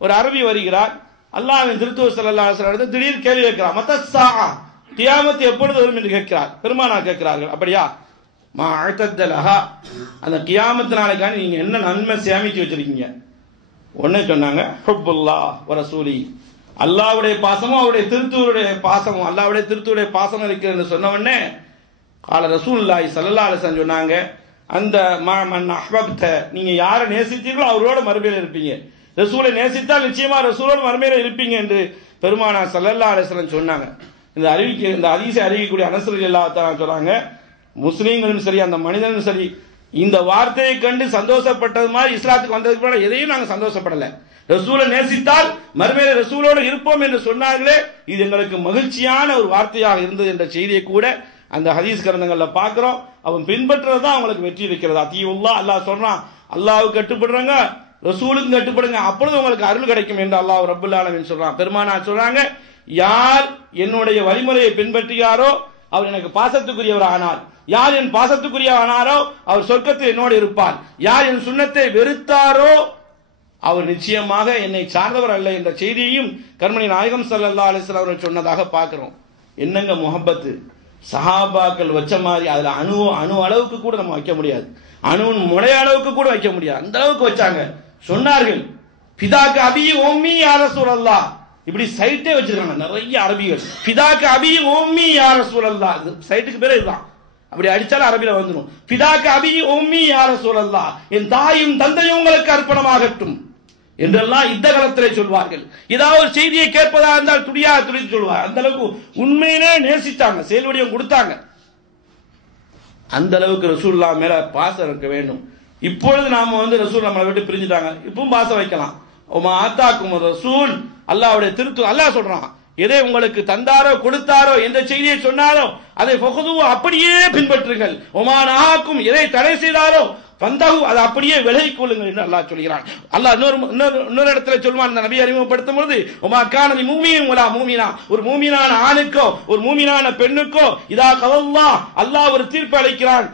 ஒரு அரபி வருகிறார், அல்லாஹ்வின் திருத்தூதர் ஸல்லல்லாஹு அலைஹி வஸல்லம் திடீர் கேள்வி கேட்கிறார், மத்தஸ்ஸாஅ, கியாமத் எப்பொழுது வரும் என்று கேட்கிறார். பெருமானார் கேட்கிறார்கள், அப்படியா, மா அஅதத்தலஹா, அந்த கியாமத் நாளைக்கான நீங்க என்ன நன்மை சேமித்து வச்சிருக்கீங்க? ஒன்னே சொன்னாங்க, ஹுப்புல்லாஹ் வ ரசூலி, அல்லாஹ்வுடைய பாசமும் அவருடைய திருத்தூருடைய பாசமும், அல்லாஹ்வுடைய திருத்தூருடைய பாசம் இருக்கிறது என்று சொன்ன உடனே கால ரசூலுல்லாஹி ஸல்லல்லாஹு அலைஹி வஸல்லம் சொன்னாங்க, அந்த மன் அஹ்பப்த, நீங்க யாரை நேசித்தீர்களோ அவரோட மறுமையில இருப்பீங்க. ரசூலை நேசித்தால் நிச்சயமா ரசூலோட மறுமையில இருப்பீங்க என்று பெருமானார் ஸல்லல்லாஹு அலைஹி வஸல்லம் சொன்னாங்க. இந்த ஹதீஸை அறிவிக்கக்கூடிய அனஸ் ரலியல்லாஹு தஆலா சொல்றாங்க, முஸ்லீம்களும் சரி அந்த மனிதனும் சரி இந்த வார்த்தையை கண்டு சந்தோஷப்பட்டது மாதிரி இஸ்லாத்துக்கு வந்ததுக்கு பிறகு எதையும் நாங்கள் சந்தோஷப்படல. ரசூலை நேசித்தால் மறுமையில ரசூலோடு இருப்போம் என்று சொன்னார்களே, இது எங்களுக்கு மகிழ்ச்சியான ஒரு வார்த்தையாக இருந்தது என்ற செய்தியை கூட அந்த ஹதீஸ் கிரந்தங்கள்ல பார்க்கிறோம். அவன் பின்பற்றுறது தான் அவங்களுக்கு வெற்றி இருக்கிறது. அத்தியுல்லாஹ், அல்லாஹ் சொல்றான், அல்லாஹ்வுக்கு கட்டுப்படுறாங்க, ரசூலுக்கு கட்டுப்படுங்க, அப்பொழுது உங்களுக்கு அருள் கிடைக்கும் என்று அல்லாஹ் ரப்பல் ஆலமீன் சொல்றான். பெருமானார் சொல்றாங்க, யார் என்னுடைய வழிமுறையை பின்பற்றுகிறாரோ அவர் எனக்கு பாசத்துக்குரியவர் ஆனார், யார் என் பாசத்துக்குரிய ஆனாரோ அவர் சொர்க்கத்தில் என்னோடு இருப்பார், யார் என் சுன்னத்தை வெறுத்தாரோ அவர் நிச்சயமாக என்னை சார்ந்தவர் அல்ல என்ற செய்தியையும் கர்மணி நாயகம் ஸல்லல்லாஹு அலைஹி வஸல்லம் அவர்கள் சொன்னதாக பார்க்கிறோம். என்னங்க முஹப்பத்து, சஹாபாக்கள் வச்ச மாதிரி அதுல அணு அளவுக்கு கூட நம்ம வைக்க முடியாது, அணுவின் முளை அளவுக்கு கூட வைக்க முடியாது, அந்த அளவுக்கு வச்சாங்க. சொன்னார்கள், ஃபிதாக்க அபி உம்மி யா ரசூலல்லாஹ், இப்படி சைட்டே வச்சிருக்காங்க நிறைய அரபிகள், ஃபிதாக்க அபி உம்மி யா ரசூலல்லாஹ், சைட்டுக்கு பேரே இதுதான், அப்படி அடிச்சாலும் அரபில வந்துடும். ஃபிதாக்க அபி உம்மி யா ரசூலல்லாஹ், என் தாயும் தந்தையும் உங்களுக்கு அர்ப்பணமாகட்டும் என்றெல்லாம் இந்த காலத்திலே சொல்வார்கள். ஏதாவது ஒரு செய்தியை கேட்பதா இருந்தால் துடித்து சொல்வார். அந்த அளவுக்கு உண்மையிலே நேசித்தாங்க, செயல்வடிவம் கொடுத்தாங்க. அந்த அளவுக்கு ரசூலுல்லாஹ் மேல பாசம் இருக்க வேண்டும். இப்பொழுது நாம ரசூல் நம்மளை விட்டு பிரிஞ்சுட்டாங்க, இப்பவும் பாசம் வைக்கலாம். ஆத்தாக்கும் ரசூல், அல்லாஹ்வுடைய திருத்து அல்லாஹ் சொல்றான், எதை உங்களுக்கு தந்தாரோ கொடுத்தாரோ எந்த செய்தியை சொன்னாரோ அதை அப்படியே பின்பற்றுங்கள். ஒமானாக்கும், எதை தடை செய்தாரோ வந்தகு அதை அப்படியே விலகிக் கொள்ளுங்கள் என்று அல்லாஹ் சொல்கிறான். அல்லாஹ் இன்னொரு இடத்துல சொல்வான், அந்த நபியை அறிமுகப்படுத்தும் பொழுது, ஒமாக்கானி மூமியும் உலா மூமினா, ஒரு மூமினான ஆணுக்கோ ஒரு மூமினான பெண்ணுக்கோ இதா கவல்லா, அல்லாஹ் ஒரு தீர்ப்பு அளிக்கிறான்,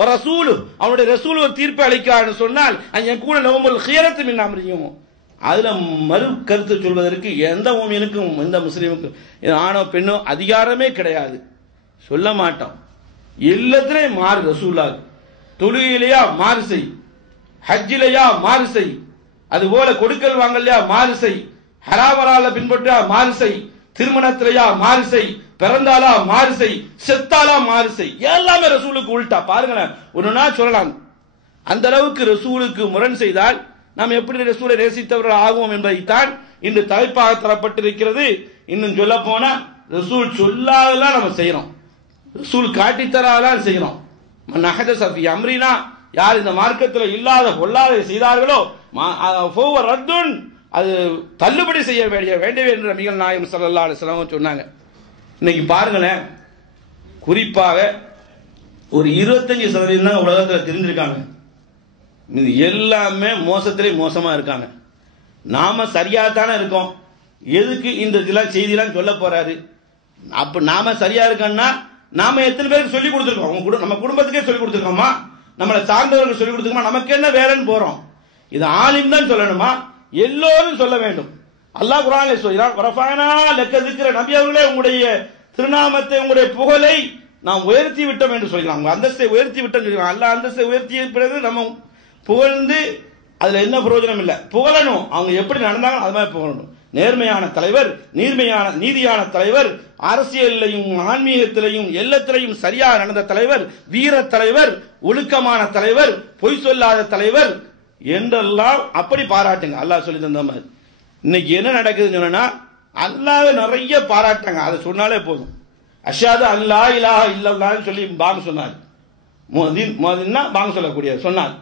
ஒரு ரசூல் அவனுடைய ரசூல் ஒரு தீர்ப்பு அளிக்கிறான் சொன்னால் அங்கே கூட லஹுமுல் ஹியரத்து மின் அம்ரிஹிம், அதுல மறு கருத்து சொல்வதற்கு எந்த மூமினுக்கும் எந்த முஸ்லீமுக்கும் ஆணோ பெண்ணோ அதிகாரமே கிடையாது, சொல்ல மாட்டோம். எல்லாத்திலையும் மாறு ரசூலுல்லாஹ், தொழுகையிலையா மாறு செய், ஹஜ்ஜிலையா மாறு செய், அதுபோல கொடுக்கல் வாங்கலையா மாறு செய், ஹராமரால பின்பற்றா மாறு செய், திருமணத்திலையா மாறு செய், பிறந்தாலா மாறு செய், செத்தாலா மாறு செய், எல்லாமே ரசூலுக்கு உள்டா. பாருங்களேன், ஒண்ணுனா சொல்லலாம், அந்த அளவுக்கு ரசூலுக்கு முரண் செய்தால் நாம் எப்படி ரசூலை நேசித்தவர்கள் ஆகுவோம் என்பதைத்தான் இன்று தலைப்பாக தரப்பட்டிருக்கிறது. இன்னும் சொல்ல போனா ரசூல் சொல்லாதெல்லாம் நம்ம செய்யறோம், ரசூல் காட்டித்தராதான் செய்யறோம். அம்ரினா, யார் இந்த மார்க்கத்தில் இல்லாத பொல்லாத செய்தார்களோ அது தள்ளுபடி செய்ய வேண்டியது என்று நபிகள் நாயகம் ஸல்லல்லாஹு அலைஹி வஸல்லம் சொன்னாங்க. இன்னைக்கு பாருங்களேன், குறிப்பாக ஒரு 25% தான் உலகத்தில் தெரிஞ்சிருக்காங்க. எல்லாமே மோசத்திலே மோசமா இருக்காங்க. நாம சரியாத்தானே இருக்கோம், எதுக்கு இந்த செய்தியெல்லாம் சொல்ல போறாரு? அப்ப நாம சரியா இருக்கோம்னா நாம எத்தனை பேருக்கு சொல்லி கொடுத்துருக்கோம்? நம்ம குடும்பத்துக்கே சொல்லி கொடுத்துருக்கோமா? நம்மளை சார்ந்தவர்கள் சொல்லி கொடுத்துருக்கோமா? நமக்கு என்ன வேலைன்னு போறோம்? இது ஆலிம் தான் சொல்லணுமா? எல்லோரும் சொல்ல வேண்டும். அல்லாஹ் குர்ஆனிலே சொல்கிறான், வரஃபஅனா லக ذிக்ர, நபி அவர்களே உங்களுடைய திருநாமத்தை உங்களுடைய புகழை நாம் உயர்த்தி விட்டோம் என்று சொல்கிறான். உங்க அந்தஸ்தை உயர்த்தி விட்டோம் சொல்கிறான். அல்லாஹ் அந்தஸ்தை உயர்த்திய பிறகு நம்ம புகழ்ந்து அதுல என்ன பிரயோஜனம் இல்லை, புகழணும். அவங்க எப்படி நடந்தாங்க அது மாதிரி புகழணும். நேர்மையான தலைவர், நீதியான தலைவர், அரசியலையும் ஆன்மீகத்திலையும் எல்லாத்திலையும் சரியாக நடந்த தலைவர், வீர தலைவர், ஒழுக்கமான தலைவர், பொய் சொல்லாத தலைவர் என்றெல்லாம் அப்படி பாராட்டுங்க. அல்லாஹ் சொல்லி தந்த மாதிரி. இன்னைக்கு என்ன நடக்குதுன்னு சொன்னா, அல்லாஹ்வை நிறைய பாராட்டாங்க. அதை சொன்னாலே போதும். அஷ்ஹது அல்லா இலாஹ இல்லல்லாஹ்னு சொல்லி பாங்க சொன்னார். முஅத்தின்னா பாங்க சொல்லக்கூடிய சொன்னார்.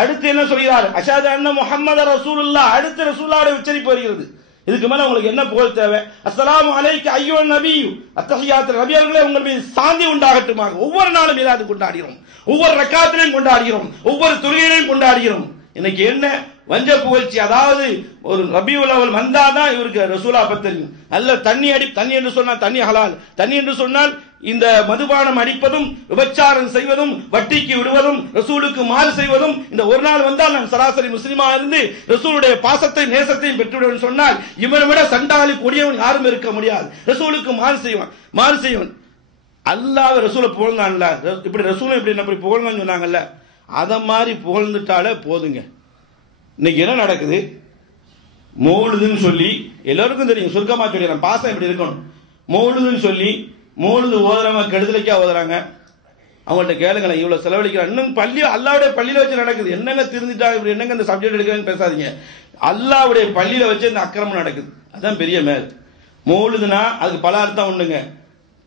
அடுத்து என்ன சொல்கிறார்? அஷ்ஹது அன்ன முஹம்மத ரசூலுல்லாஹ். அடுத்து ரசூலுல்லாஹ்வுடைய உச்சரிப்பு வருகிறது. இதுக்கு மேல உங்களுக்கு என்ன புகழ் தேவை? அஸ்ஸலாமு அலைக்க அய்யுஹன் நபியு, அத்தஹியாத்து, நபி அவர்களே உங்கள் மீது சாந்தி உண்டாகட்டுமாக. ஒவ்வொரு நாளும் மீலாது கொண்டாடுகிறோம், ஒவ்வொரு ரக்காத்திலையும் கொண்டாடுகிறோம், ஒவ்வொரு தொழுகையிலையும் கொண்டாடுகிறோம். இன்னைக்கு என்ன வஞ்ச புகழ்ச்சி? அதாவது ஒரு ரபியுல் அவல் வந்தாதான் இவருக்கு ரசூலா பத்தி தெரியும். அல்ல தண்ணி என்று சொன்னால் தண்ணி ஹலால், தண்ணி என்று சொன்னால் இந்த மதுபானம் அடிப்பதும், விபச்சாரம் செய்வதும், வட்டிக்கு விடுவதும், ரசூலுக்கு மாறு செய்வதும், இந்த ஒரு நாள் வந்தால் நான் சராசரி முஸ்லிமா இருந்து ரசூலுடைய பாசத்தை நேசத்தையும் பெற்றுவிடுவேன் சொன்னால் இவனை விட சண்டாளி கொடியவன் யாரும் இருக்க முடியாது. ரசூலுக்கு மாறு செய்வன். அல்லாஹ் ரசூலை புகழ்ந்தான்ல, இப்படி ரசூலை இப்படி என்ன புகழ்ந்தான்னு சொன்னாங்கல்ல, அத மாதிரி புகழ்ந்துட்டாலே போதுங்க. இன்னைக்கு என்ன நடக்குது? மௌலுதுன்னு சொல்லி எல்லாருக்கும் தெரியும், சுருக்கமா சொல்லிடுறேன், பாசம் இப்படி இருக்கணும். மௌலுதுன்னு சொல்லி மௌலுது ஓதுறவங்க கெடுதலைக்கா ஓதுறாங்க. அவங்கள்ட்ட கேளுங்களேன், இவ்வளவு செலவழிக்கிறான். இன்னும் பள்ளி அல்லாவுடைய பள்ளியில வச்சு நடக்குது. என்னங்க திருந்திட்டாங்க, இப்படி என்னங்க இந்த சப்ஜெக்ட் எடுக்கிறேன்னு பேசாதீங்க. அல்லாவுடைய பள்ளியில வச்சு இந்த அக்கிரமம் நடக்குது. அதான் பெரிய மேல். மௌலுதுனா அதுக்கு பல அர்த்தம் உண்டுங்க.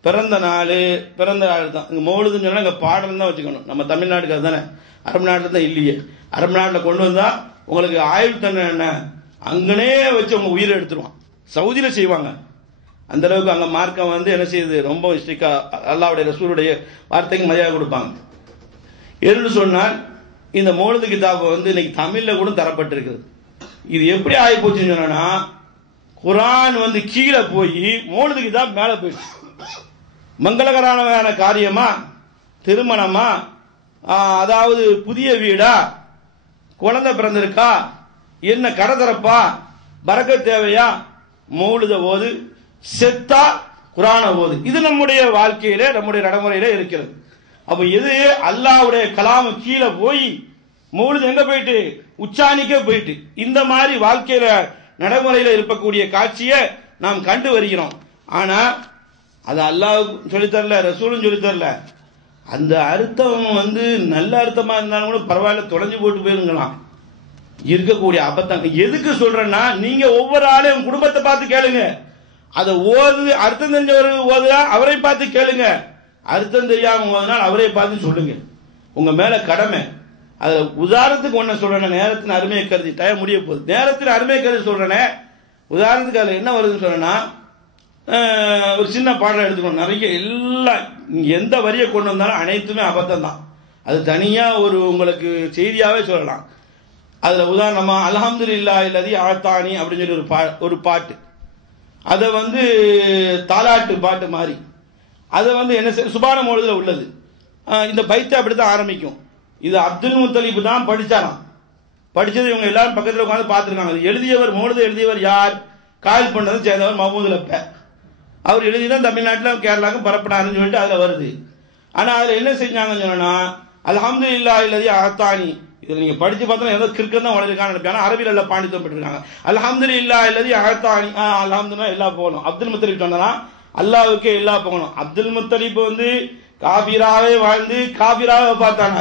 பிறந்த நாள் தான் இங்க மௌலுதுன்னு சொன்னா இங்க பாடல் தான் வச்சுக்கணும். நம்ம தமிழ்நாட்டுக்கு அதுதானே, அரபு நாட்டில் தான் இல்லையே. அரபு நாட்டில் கொண்டு வந்தா உங்களுக்கு ஆயுள் தண்டனை என்ன, அங்கனே வச்சு உங்க உயிரை எடுத்துருவான். சவுதியில செய்வாங்க. அந்த அளவுக்கு அங்க மார்க்கம் என்ன செய்யுது, ரொம்ப ஸ்ட்ரிக்டா அல்லாஹ்வுடைய ரசூலுடைய வார்த்தைக்கு மரியாதை கொடுப்பாங்க. என்று சொன்னால் இந்த மௌலிது கிதாபு இன்னைக்கு தமிழ்ல கூட தரப்பட்டிருக்குது. இது எப்படி ஆகி போச்சுன்னு சொன்னா, குர்ஆன் கீழே போய் மௌலிது கிதாப் மேல போயிடுச்சு. மங்களகரமான காரியமா, திருமணமா, அதாவது புதிய வீடா, குழந்தை பிறந்திருக்கா, என்ன கடதரப்பா, பரக்கத் தேவையா, மௌலித ஓது, செத்தா குர்ஆன ஓது. இது நம்முடைய வாழ்க்கையில நம்முடைய நடைமுறையில இருக்கிறது. அப்ப எது அல்லாஹ்வுடைய கலாம் கீழே போய் மௌலிது எங்க போயிட்டு, உச்சாணிக்கே போயிட்டு, இந்த மாதிரி வாழ்க்கையில நடைமுறையில இருக்கக்கூடிய காட்சியை நாம் கண்டு வருகிறோம். ஆனா அது அல்லாஹ் சொல்லித்தரல, ரசூலும் சொல்லித்தரல. அந்த அர்த்தம் நல்ல அர்த்தமா இருந்தாலும் கூட பரவாயில்ல, தொலைஞ்சு போட்டு போயிருங்களாம். இருக்கக்கூடிய அபத்தம் எதுக்கு சொல்றேன்னா, நீங்க ஒவ்வொரு ஆளையும் குடும்பத்தை பார்த்து கேளுங்க. அதை ஓது, அர்த்தம் தெரிஞ்சவர் ஓதுனா அவரை பார்த்து கேளுங்க. அர்த்தம் தெரியாம ஓதுனால் அவரை பார்த்து சொல்லுங்க. உங்க மேல கடமை. அது உதாரணத்துக்கு ஒன்ன சொல்றேன், நேரத்தின் அருமையை கருதி, டைம் முடிய போகுது. நேரத்தின் அருமையை கருதி சொல்றேனே, உதாரணத்துக்கு அதுல என்ன வருதுன்னு சொல்றேன்னா, ஒரு சின்ன பாடம் எடுத்துக்கணும். நிறைய எல்லாம் எந்த வரியை கொண்டு வந்தாலும் அனைத்துமே அபத்தம் தான். அது தனியா ஒரு உங்களுக்கு செய்தியாவே சொல்லலாம். அதுல உதாரணமா அல்ஹம்துலில்லாஹி அல்லதி ஆத்தானி அப்படின்னு சொல்லி ஒரு பாட்டு, அதை தாலாட்டு பாட்டு மாதிரி, அதை என்ன சுபான மௌலிதுல உள்ளது. இந்த பைத்தை அப்படித்தான் ஆரம்பிக்கும். இது அப்துல் முத்தலிப் தான் படிச்சாராம். படிச்சது இவங்க எல்லாரும் பக்கத்தில் உட்காந்து பார்த்துருக்காங்க. எழுதியவர், மௌலிது எழுதியவர் யார்? காயல் பண்ணதை சேர்ந்தவர் மஹமூது லப்ப. அவர் எழுதிதான் தமிழ்நாட்டில் கேரளாவுக்கும் பரப்பினாருன்னு சொல்லிட்டு அதுல வருது. ஆனா அதுல என்ன செஞ்சாங்கன்னு சொன்னா, அல்ஹம்துலில்லாஹி அல்லதி ஆத்தானி, இதை நீங்க படிச்சு பார்த்தா ஏதோ கிறுக்கம் தான் வளர்க்கான்னு நினைப்பாங்க. அரபியில் எல்லாம் பாண்டித்தம் பெற்றிருக்காங்க. அல்ஹம்துலில்லாஹி அல்லதி ஆத்தானி, அல்ஹம்துலில்லாஹ் எல்லாம் போகணும். அப்துல் முத்தலிப் சொன்னா அல்லாஹ்வுக்கே எல்லாம் போகணும். அப்துல் முத்தலிப் காபிராவே வாழ்ந்து காபிராவே பார்த்தாங்க.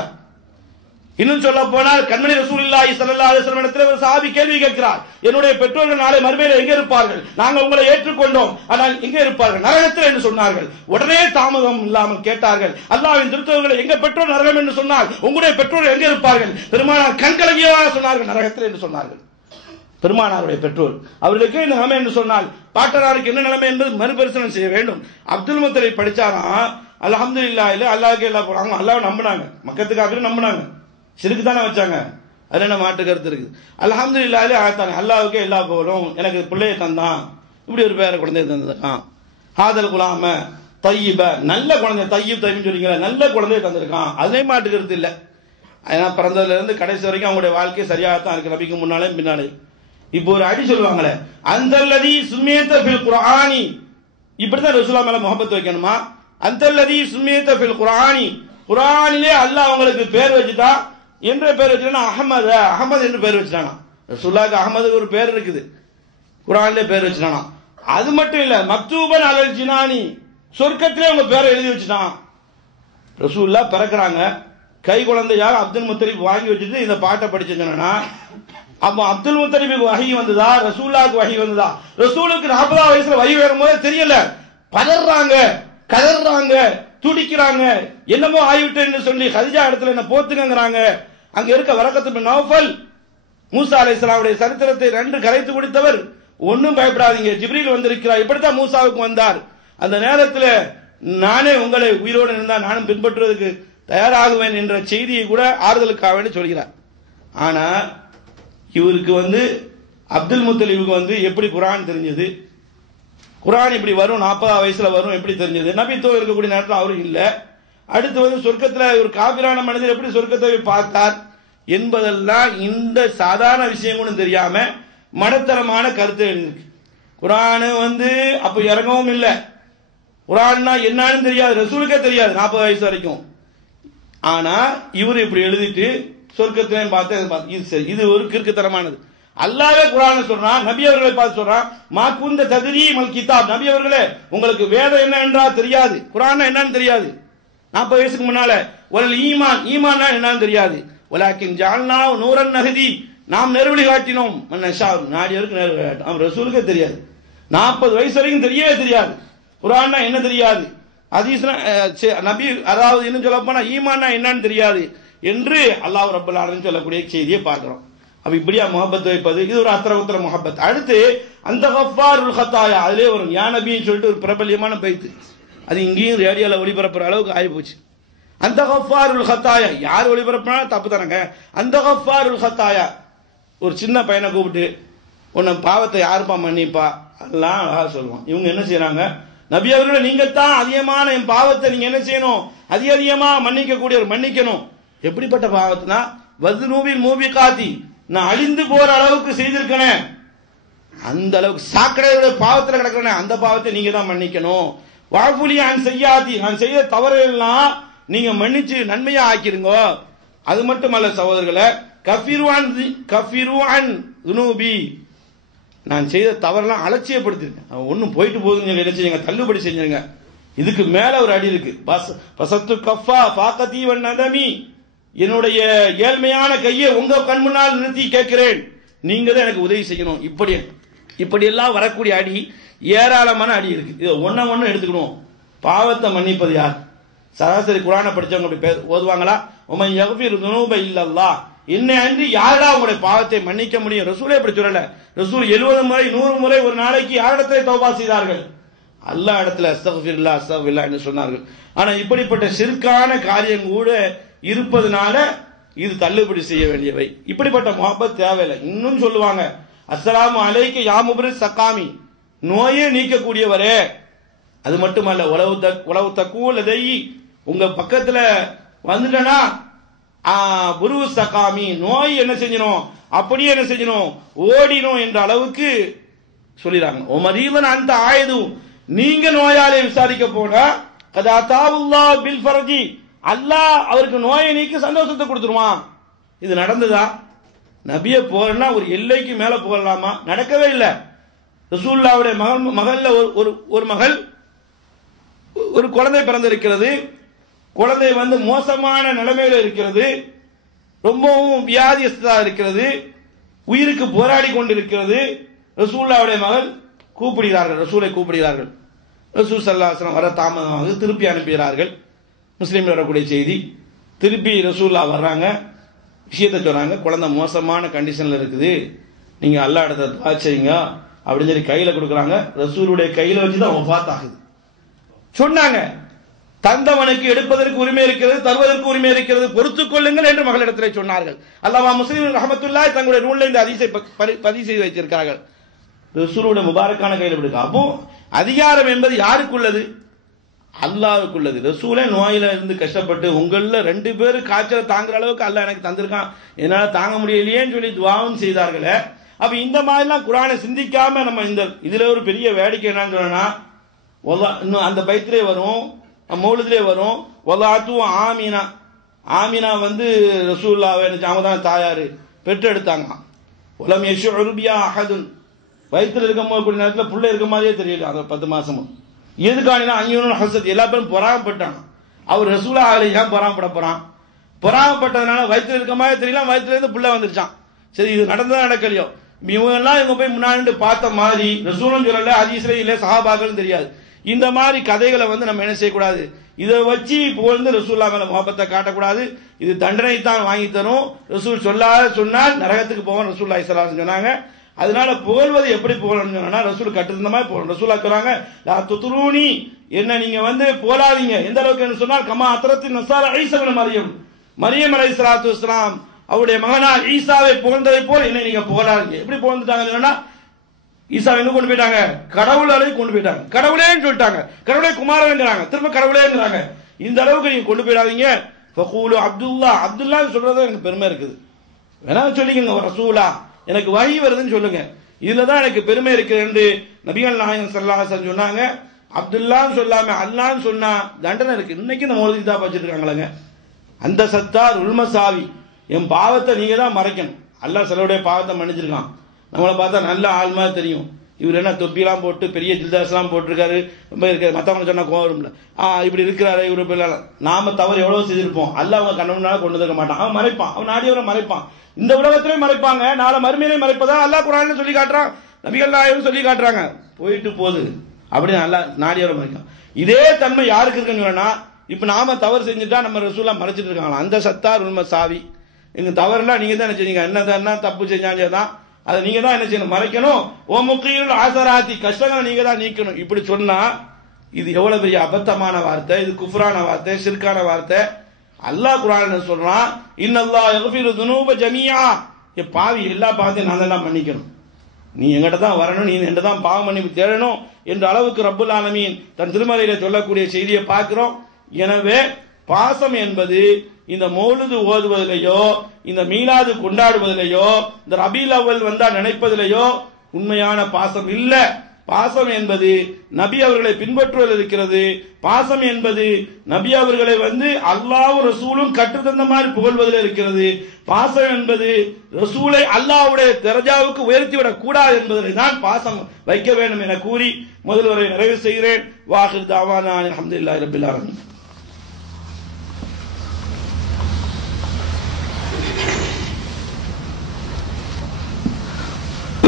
இன்னும் சொல்ல போனால் கண்மணி ரசூலுல்லாஹி ஸல்லல்லாஹு அலைஹி வஸல்லம் இடத்தில் ஒரு சஹாபி கேள்வி கேட்கிறார், என்னுடைய பெற்றோர்கள் நாளை மறுமையில் எங்கே இருப்பார்கள்? நாங்கள் உங்களை ஏற்றுக்கொண்டோம், ஆனால் எங்கே இருப்பார்கள்? நரகத்தில் என்று சொன்னார்கள். உடனே தாமதம் இல்லாமல் கேட்டார்கள், அல்லாஹ்வின் திருத்தூதர்களே, எங்க பெற்றோர் நரகம் என்று சொன்னால் உங்களுடைய பெற்றோர் எங்கே இருப்பார்கள்? பெருமானார் கண்கலங்கியவாக சொன்னார்கள், நரகத்தில் என்று சொன்னார்கள். பெருமானாருடைய பெற்றோர் அவர்களுக்கு என்ன நிலைமை என்று சொன்னால் பாட்டனாருக்கு என்ன நிலைமை என்பது மறுபரிசீலனை செய்ய வேண்டும். அப்துல் முத்தலிப் படிச்சாராம், அல்ஹம்துலில்லாஹ் இல்ல அல்லாஹ்க்கே எல்லாம் போறாங்க, அல்லாஹ் நம்பினாங்க, மக்கத்துக்காக நம்பினாங்க, சிறுக்கு தானே வச்சாங்க, அது என்ன மாற்று கருத்து இருக்கு. அல்ஹம்துலில்லாஹ் ஆத்தாங்க, அல்லாஹ்வுக்கே எல்லா போறோம், எனக்கு பிள்ளையை தந்தான், இப்படி ஒரு பேர குழந்தைய தந்திருக்கான். ஹாதல் குலாம தையிப, நல்ல குழந்தை, தையிப் தையின்னு சொல்லிங்களா, நல்ல குழந்தைய தந்திருக்கான், அதே மாற்று கருத்து இல்லை. ஏன்னா பிறந்ததுல இருந்து கடைசி வரைக்கும் அவங்களுடைய வாழ்க்கை சரியாகத்தான் இருக்கு, நபிக்கு முன்னாலே பின்னாலே. இப்போ ஒரு அடி சொல்லுவாங்களே, அந்தல்லதி சுமேத ஃபில் குர்ஆனி, இப்படிதான் ரசூலுல்லாஹ் மேல முஹப்பத் வைக்கணுமா? அந்தல்லதி சுமேத ஃபில் குர்ஆனி, குர்ஆனிலே அல்லாஹ் அவங்களுக்கு பேர் வச்சுட்டா, என்ற பேர் வச்சுட்டா அஹமது, அஹமது என்று பேர் வச்சுட்டானா. ரசூலுல்லாஹ்க்கு அஹமது ஒரு பேர் இருக்குது, குர்ஆனிலே பேர் வச்சுட்டானா. அது மட்டும் இல்ல, மக்தூபன் அலல் ஜினானி, சொர்க்கத்திலே அவங்க பேரை எழுதி வச்சுட்டான். ரசூலுல்லாஹ் பிறக்கிறாங்க, கை குழந்தையாக அப்துல் முத்தலிப் வாங்கி வச்சுட்டு இந்த பாட்டை படிச்சுன்னா, அப்ப அப்துல் முத்தலிபுக்கு வஹி வந்ததா, ரசூலுல்லாஹ்க்கு வஹி வந்ததா? ரசூலுக்கு 40 வயசுல வஹி வரும்போது தெரியல, பதறாங்க, கதறாங்க, துடிக்கிறாங்க, என்னமோ ஆயிவிட்டேன்னு சொல்லி கதிஜா இடத்துல என்ன போத்துங்கிறாங்க. அங்க இருக்க வரக்கத் பின் நௌஃபல், மூசா அலைஹிஸ்ஸலாமுடைய சரித்திரத்தை 2 கரைத்து குடித்தவர், ஒன்னும் பயப்படாதீங்க, ஜிப்ரீல் வந்திருக்கிறார், இப்படித்தான் மூசாவுக்கு வந்தார், அந்த நேரத்தில் நானே உங்களை உயிரோடு இருந்தால் நானும் பின்பற்றுவதற்கு தயாராகுவேன் என்ற செய்தியை கூட ஆறுதலுக்காக சொல்கிறார். ஆனா இவருக்கு அப்துல் முத்தலிபுக்கு எப்படி குர்ஆன் தெரிஞ்சது? குர்ஆன் இப்படி வரும் 40 வயசுல வரும் எப்படி தெரிஞ்சது? நபித்துவம் இருக்கக்கூடிய நேரத்தில் அவரும் இல்ல. அடுத்து சொர்க்கத்தில் ஒரு காபிரான மனிதர் எப்படி சொர்க்கத்தை பார்த்தார் என்பதெல்லாம் இந்த சாதாரண விஷயம் கூட தெரியாம மடத்தனமான கருத்து இருக்கு. குர்ஆன் அப்ப இறங்கவும் இல்லை, குர்ஆன்னா என்னன்னு தெரியாது, ரசூலுக்கே தெரியாது 40 வயசு வரைக்கும். ஆனா இவர் இப்படி எழுதிட்டு சொர்க்கத்திலையும் பார்த்து இது ஒரு கிறுக்குத்தனமானது. அல்லாஹ்வே குர்ஆன் சொல்றான், நபி அவர்களை பார்த்து சொல்றான், மா குந்த தத்ரீ மல் கிதாப், நபி அவர்களே உங்களுக்கு வேதம் என்ன என்றா தெரியாது, குர்ஆன் என்னன்னு தெரியாது 40 வயசுக்கு முன்னால. வல் ஈமான், ஈமான்னா என்னன்னு தெரியாது. வலாக்கின் ஜஅல்னாஹு நூரன் நஹ்தி, நாம் நேர்வழி காட்டினோம், மன்னஷா நாடியருக்கு நேர்வழி காட்டினோம். அவன் ரசூலுக்கே தெரியாது, 40 வயசு வரைக்கும் தெரியவே தெரியாது, குர்ஆன்னா என்ன தெரியாது, ஹதீஸ்னா நபி, அதாவது இன்னும் சொல்ல போனா ஈமான்னா என்னன்னு தெரியாது என்று அல்லாஹ் ரப்பல் ஆலமீன் சொல்லக்கூடிய செய்தியை பார்க்கிறோம். அப்ப இப்படியா முஹப்பத் வைப்பது? இது ஒரு அத்தரவுத்தர முஹப்பத். அடுத்து அந்த கஃபாருல் ஹதாயா, அதிலே வரும் யா நபின்னு சொல்லிட்டு ஒரு பிரபல்யமான பைத்து, அது இங்கேயும் ரேடியோல ஒளிபரப்புற அளவுக்கு ஆகி போச்சு. அந்த கஃபாருல் ஹதாயா, யார் ஒளிபரப்புனாலும் தப்பு தானங்க. அந்த கஃபாருல் ஹதாயா, ஒரு சின்ன பையனை கூப்பிட்டு உன்னை பாவத்தை யாருப்பா மன்னிப்பா அதெல்லாம் அழகா சொல்லுவான். இவங்க என்ன செய்யறாங்க, நபி அவர்களே நீங்க தான் அதிகமான என் பாவத்தை நீங்க என்ன செய்யணும், அதிகமா மன்னிக்க கூடியவர் மன்னிக்கணும். எப்படிப்பட்ட பாவத்தினா வதுனூபில் மூபிகாத்தி, நான் அழிந்து போற அளவுக்கு செய்திருக்கேன், அந்த அளவுக்கு சாக்கடையோட பாவத்தில் கிடக்கிறேன், அந்த பாவத்தை நீங்க தான் மன்னிக்கணும். வாஃபுலியான் செய்யாதி, நான் செய்த தவறுகள்லாம் நீங்க மன்னிச்சு நன்மையா ஆக்கிருங்க. அது மட்டுமல்ல சகோதரர்களே, கஃபிருவான் துனூபி, நான் செய்த தவறெல்லாம் அலட்சியப்படுத்திருக்கேன், ஒன்னும் போயிட்டு போகுதுன்னு சொல்லி என்ன செய்யுங்க, தள்ளுபடி செஞ்சுருங்க. இதுக்கு மேல ஒரு அடி இருக்கு, பசத்து கஃபா பாக்கத்தி வன் நதமி, என்னுடைய ஏழ்மையான கையை உங்க கண் முன்னால் நிறுத்தி கேட்கிறேன், நீங்க தான் எனக்கு உதவி செய்யணும். இப்படி எல்லாம் வரக்கூடிய அடி ஏராளமான அடி இருக்கு. இதை ஒண்ணு எடுத்துக்கணும். பாவத்தை மன்னிப்பது யார்? சராசரி குர்ஆனை படிச்சவங்க அப்படி ஓதுவாங்களா? உமன் யக்ஃபிரு துனூப இல்லல்லாஹ், என்னை அன்றி யாரா உங்களுடைய பாவத்தை மன்னிக்க முடியும்? ரசூலே அப்படி சொல்லல. ரசூல் 70 முறை 100 முறை ஒரு நாளைக்கு யாரிடத்திலே தௌபா செய்தார்கள்? அல்லாஹ் இடத்துல அஸ்தக்ஃபிருல்லாஹ் அஸ்தக்ஃபிருல்லாஹ் என்று சொன்னார்கள். ஆனா இப்படிப்பட்ட ஷிர்கான காரியம் கூட இருப்பதனால இது தள்ளுபடி செய்ய வேண்டியவை. இப்படிப்பட்ட முஹப்பத் தேவையில்லை. இன்னும் சொல்லுவாங்க, அஸ்ஸலாமு அலைக்க யா முப்ரிஸ் சகாமி, நோயே நீக்கக்கூடியவரே. அது மட்டுமல்ல, உலவு தக்கூலதை, உங்க பக்கத்துல வந்துட்டனா புரு சகாமி, நோய் என்ன செஞ்சணும், அப்படியே என்ன செஞ்சணும், ஓடிடும் என்ற அளவுக்கு சொல்லிடுறாங்க. உமரீவன் அந்த ஆயுது, நீங்க நோயாளியை விசாரிக்க போனா கதாத்தாவுல்லா பில் ஃபர்ஜி, அல்லாஹ் அவருக்கு நோயை நீக்கி சந்தோஷத்தை கொடுத்துருவான். இது நடந்ததா? நபியை போறனா ஒரு எல்லைக்கு மேல போகலாமா? நடக்கவே இல்லை. ரசூலுல்லாஹ்வுடைய மகள்ல ஒரு மகள், ஒரு குழந்தை பிறந்திருக்கிறது, குழந்தை மோசமான நிலைமையில இருக்கிறது. ரொம்பவும் வியாதியஸ்தா இருக்கிறது, உயிருக்கு போராடி கொண்டிருக்கிறது. ரசூலுல்லாஹ்வுடைய மகள் கூப்பிடுகிறார்கள், ரசூலை கூப்பிடுகிறார்கள். ரசூல் ஸல்லல்லாஹு அலைஹி வஸல்லம் வர தாமதமாக திருப்பி அனுப்புகிறார்கள். முஸ்லீம்ல வரக்கூடிய செய்தி. திருப்பி ரசூலுல்லாஹ் வர்றாங்க, விஷயத்தை சொல்றாங்க. குழந்தை மோசமான கண்டிஷன்ல இருக்குது, நீங்க அல்லாஹ் இடத்துல துஆ செய்யுங்க அப்படின்னு சொல்லி கையில கொடுக்குறாங்க. ரசூலுடைய கையில வச்சுதான் வஃபாத் ஆகுது. சொன்னாங்க, தந்தவனுக்கு எடுப்பதற்கு உரிமை இருக்கிறது, தருவதற்கு உரிமை இருக்கிறது, பொறுத்துக் கொள்ளுங்கள் என்று மகளிடத்திலே சொன்னார்கள். அல்லாமா முஸ்லிம் ரஹமத்துல்லாஹி தங்களுடைய நூலில் இந்த ஹதீஸை பதிவு செய்து வைத்திருக்கிறார்கள். ரசூலுடைய முபாரக்கான கையில் இருக்கு. அப்போ அதிகாரம் என்பது யாருக்குள்ளது? அல்லாஹ்வுக்குள்ளது. ரசூலே நோயில இருந்து கஷ்டப்பட்டு உங்கள 2 பேர் காய்ச்சல் தாங்குற அளவுக்கு அல்லாஹ் எனக்கு தந்திருக்கான், என்னால தாங்க முடியலையேன்னு சொல்லி துஆவும் செய்தார்களே. அப்ப இந்த மாதிரிலாம் குர்ஆனை சிந்திக்காம நம்ம இந்த இதுல ஒரு பெரிய வேடிக்கை என்னன்னு சொன்னா, இன்னும் அந்த பைத்திலே வரும், மௌலிதிலே வரும், வலாத்து ஆமினா. ஆமினா வந்து ரசூலுல்லாஹ்வை அவதான் தாயாரு பெற்றெடுத்தாங்க. உலம் யஷ்உரு பியா அஹதுன், வயிற்றுல இருக்கும்போது நேரத்தில் புள்ள இருக்க மாதிரியே தெரியல அந்த 10 மாசமும். எதுக்கானா அய்யூனுல் ஹஸத், எல்லா பேரும் பொறாமப்பட்டாங்க. அவர் ரசூலுல்லாஹ் அலைஹி பொறாமப்பட போறான். பொறாமப்பட்டதுனால வயிற்றுல இருக்க மாதிரி தெரியல, வயிற்றுல இருந்து புள்ள வந்துருச்சான். சரி, இது நடந்ததா நடக்கலையோ, இவங்க எல்லாம் இவங்க போய் முன்னாடி பார்த்த மாதிரி ரசூலும் சொல்லல, ஹதீஸ்ல இல்ல, சஹாபாக்களும் தெரியாது. இந்த மாதிரி கதைகளை வந்து நம்ம என்ன செய்யக்கூடாது, இதை வச்சு புகழ்ந்து ரசூலுல்லாஹ் மேல முஹப்பத்தை காட்டக்கூடாது. இது தண்டனை தான் வாங்கி தரும். ரசூல் சொன்னால் நரகத்துக்கு போவோம் ரசூலுல்லாஹி ஸல்லல்லாஹு அலைஹி சொன்னாங்க. அதனால புகழ்வது எப்படி புகழணும்னு சொன்னா ரசூல் கட்டுந்த மாதிரி புகழணும். ரசூலுல்லாஹ் சொல்றாங்க, லா துத்ரூனி, என்ன நீங்க வந்து போலாதீங்க. எந்த அளவுக்கு சொன்னால், கமா அத்ரத்தின் நஸாரா ஈஸா இப்னு மரியம், மரியம் அலைஹிஸ்ஸலாத்து வஸ்ஸலாம் அவருடைய மகனார் ஈசாவை புகழ்ந்ததை போல் என்னை நீங்க புகழாதீங்க. எப்படி புகழ்ந்துட்டாங்க? ஈசா எங்க கொண்டு போயிட்டாங்க? கடவுள் அளவு கொண்டு போயிட்டாங்க. கடவுளேன்னு சொல்லிட்டாங்க, கடவுளே குமாரங்கிறாங்க, திரும்ப கடவுளேங்கிறாங்க. இந்த அளவுக்கு நீங்க கொண்டு போயிடாதீங்க. ஃபகூலு அப்துல்லா, அப்துல்லா சொல்றது எனக்கு பெருமை இருக்குது, வேணா சொல்லிக்கங்க ரசூலா, எனக்கு வஹி வருதுன்னு சொல்லுங்க, இதுலதான் எனக்கு பெருமை இருக்கு என்று நபிகள் நாயகம் ஸல்லல்லாஹு அலைஹி வஸல்லம் சொன்னாங்க. அப்துல்லான்னு சொல்லாம அல்லான்னு சொன்னா தண்டனை இருக்கு. இன்னைக்கு இந்த மௌலித் கிதாப் வச்சிட்டு இருக்காங்களங்க. அந்த சத்தார் உல்மசாவி, என் பாவத்தை நீங்க தான் மறைக்கணும். அல்லாஹ் சிலருடைய பாவத்தை மன்னிச்சிருக்கான். நம்மளை பார்த்தா நல்ல ஆள் மாதிரி தெரியும். இவர் என்ன தொப்பிலாம் போட்டு பெரிய ஜில்தாஸ்லாம் போட்டிருக்காரு, ரொம்ப இருக்காரு, மற்றவங்க சொன்னா கோவம்ல இப்படி இருக்கிறாரு இவரு. நாம தவறு எவ்வளவு செய்திருப்போம், அல்லாஹ் அவங்க கண்ணமுன்னால கொண்டு இருக்க மாட்டான். அவன் மறைப்பான், அவன் நாடியவரை மறைப்பான். இந்த உலகத்திலே மறைப்பாங்க, நாளை மறுமையிலே மறைப்பதா அல்லாஹ் குர்ஆன்ல சொல்லி காட்டுறான், நபிகள் நாயகம் சொல்லி காட்டுறாங்க. போயிட்டு போகுது அப்படின்னு அல்லாஹ் நாடியவரை மறைக்கும். இதே தன்மை யாருக்கு இருக்குன்னு சொன்னா, இப்ப நாம தவறு செஞ்சுட்டா நம்ம ரசூலுல்லாஹ் மறைச்சிட்டு இருக்காங்களா? அந்த சத்தார் உண்மை சாவி, எங்க தவறுலாம் நீங்க தான் என்ன செஞ்சீங்க, என்ன தப்பு செஞ்சாதான் அதை நீங்க தான் என்ன செய்யணும், மறைக்கணும். ஓ முக்கிய ஆசராத்தி, கஷ்டங்களை நீங்க தான் நீக்கணும். இப்படி சொன்னா இது எவ்வளவு பெரிய அபத்தமான வார்த்தை, இது குஃப்ரான வார்த்தை, ஷிர்கான வார்த்தை. அல்லாஹ் குர்ஆன்ல சொல்றான், இன்னல்லாஹ் யக்ஃபிரு ذுனூப ஜமீஆ, பாவி எல்லா பாவத்தையும் நான் தான் மன்னிக்கணும், நீ எங்கிட்ட தான் வரணும், நீ என்கிட்ட தான் பாவ மன்னிப்பு தேடணும் என்ற அளவுக்கு ரப்புல் ஆலமீன் தன் திருமறையில சொல்லக்கூடிய செய்தியை பார்க்கிறோம். எனவே பாசம் என்பது இந்த மௌலிது ஓதுவதிலேயோ, இந்த மீலாது கொண்டாடுவதிலேயோ, இந்த ரபீல் அவ்வல் வந்தா நினைப்பதிலேயோ உண்மையான பாசம் இல்ல. பாசம் என்பது நபி அவர்களை பின்பற்றுவதில் இருக்கிறது. பாசம் என்பது நபி அவர்களை அல்லாஹ் ரசூலும் கற்றுத்தந்த மாதிரி புகழ்வதில் இருக்கிறது. பாசம் என்பது ரசூலை அல்லாஹ்வுடைய தரஜாவுக்கு உயர்த்திவிடக் கூடாது என்பதில் தான் பாசம் வைக்க வேண்டும் என கூறி முதல்வரை நிறைவு செய்கிறேன். வாஹிர் தாவானா அல்ஹம்துலில்லாஹி ரப்பில் ஆலமீன்.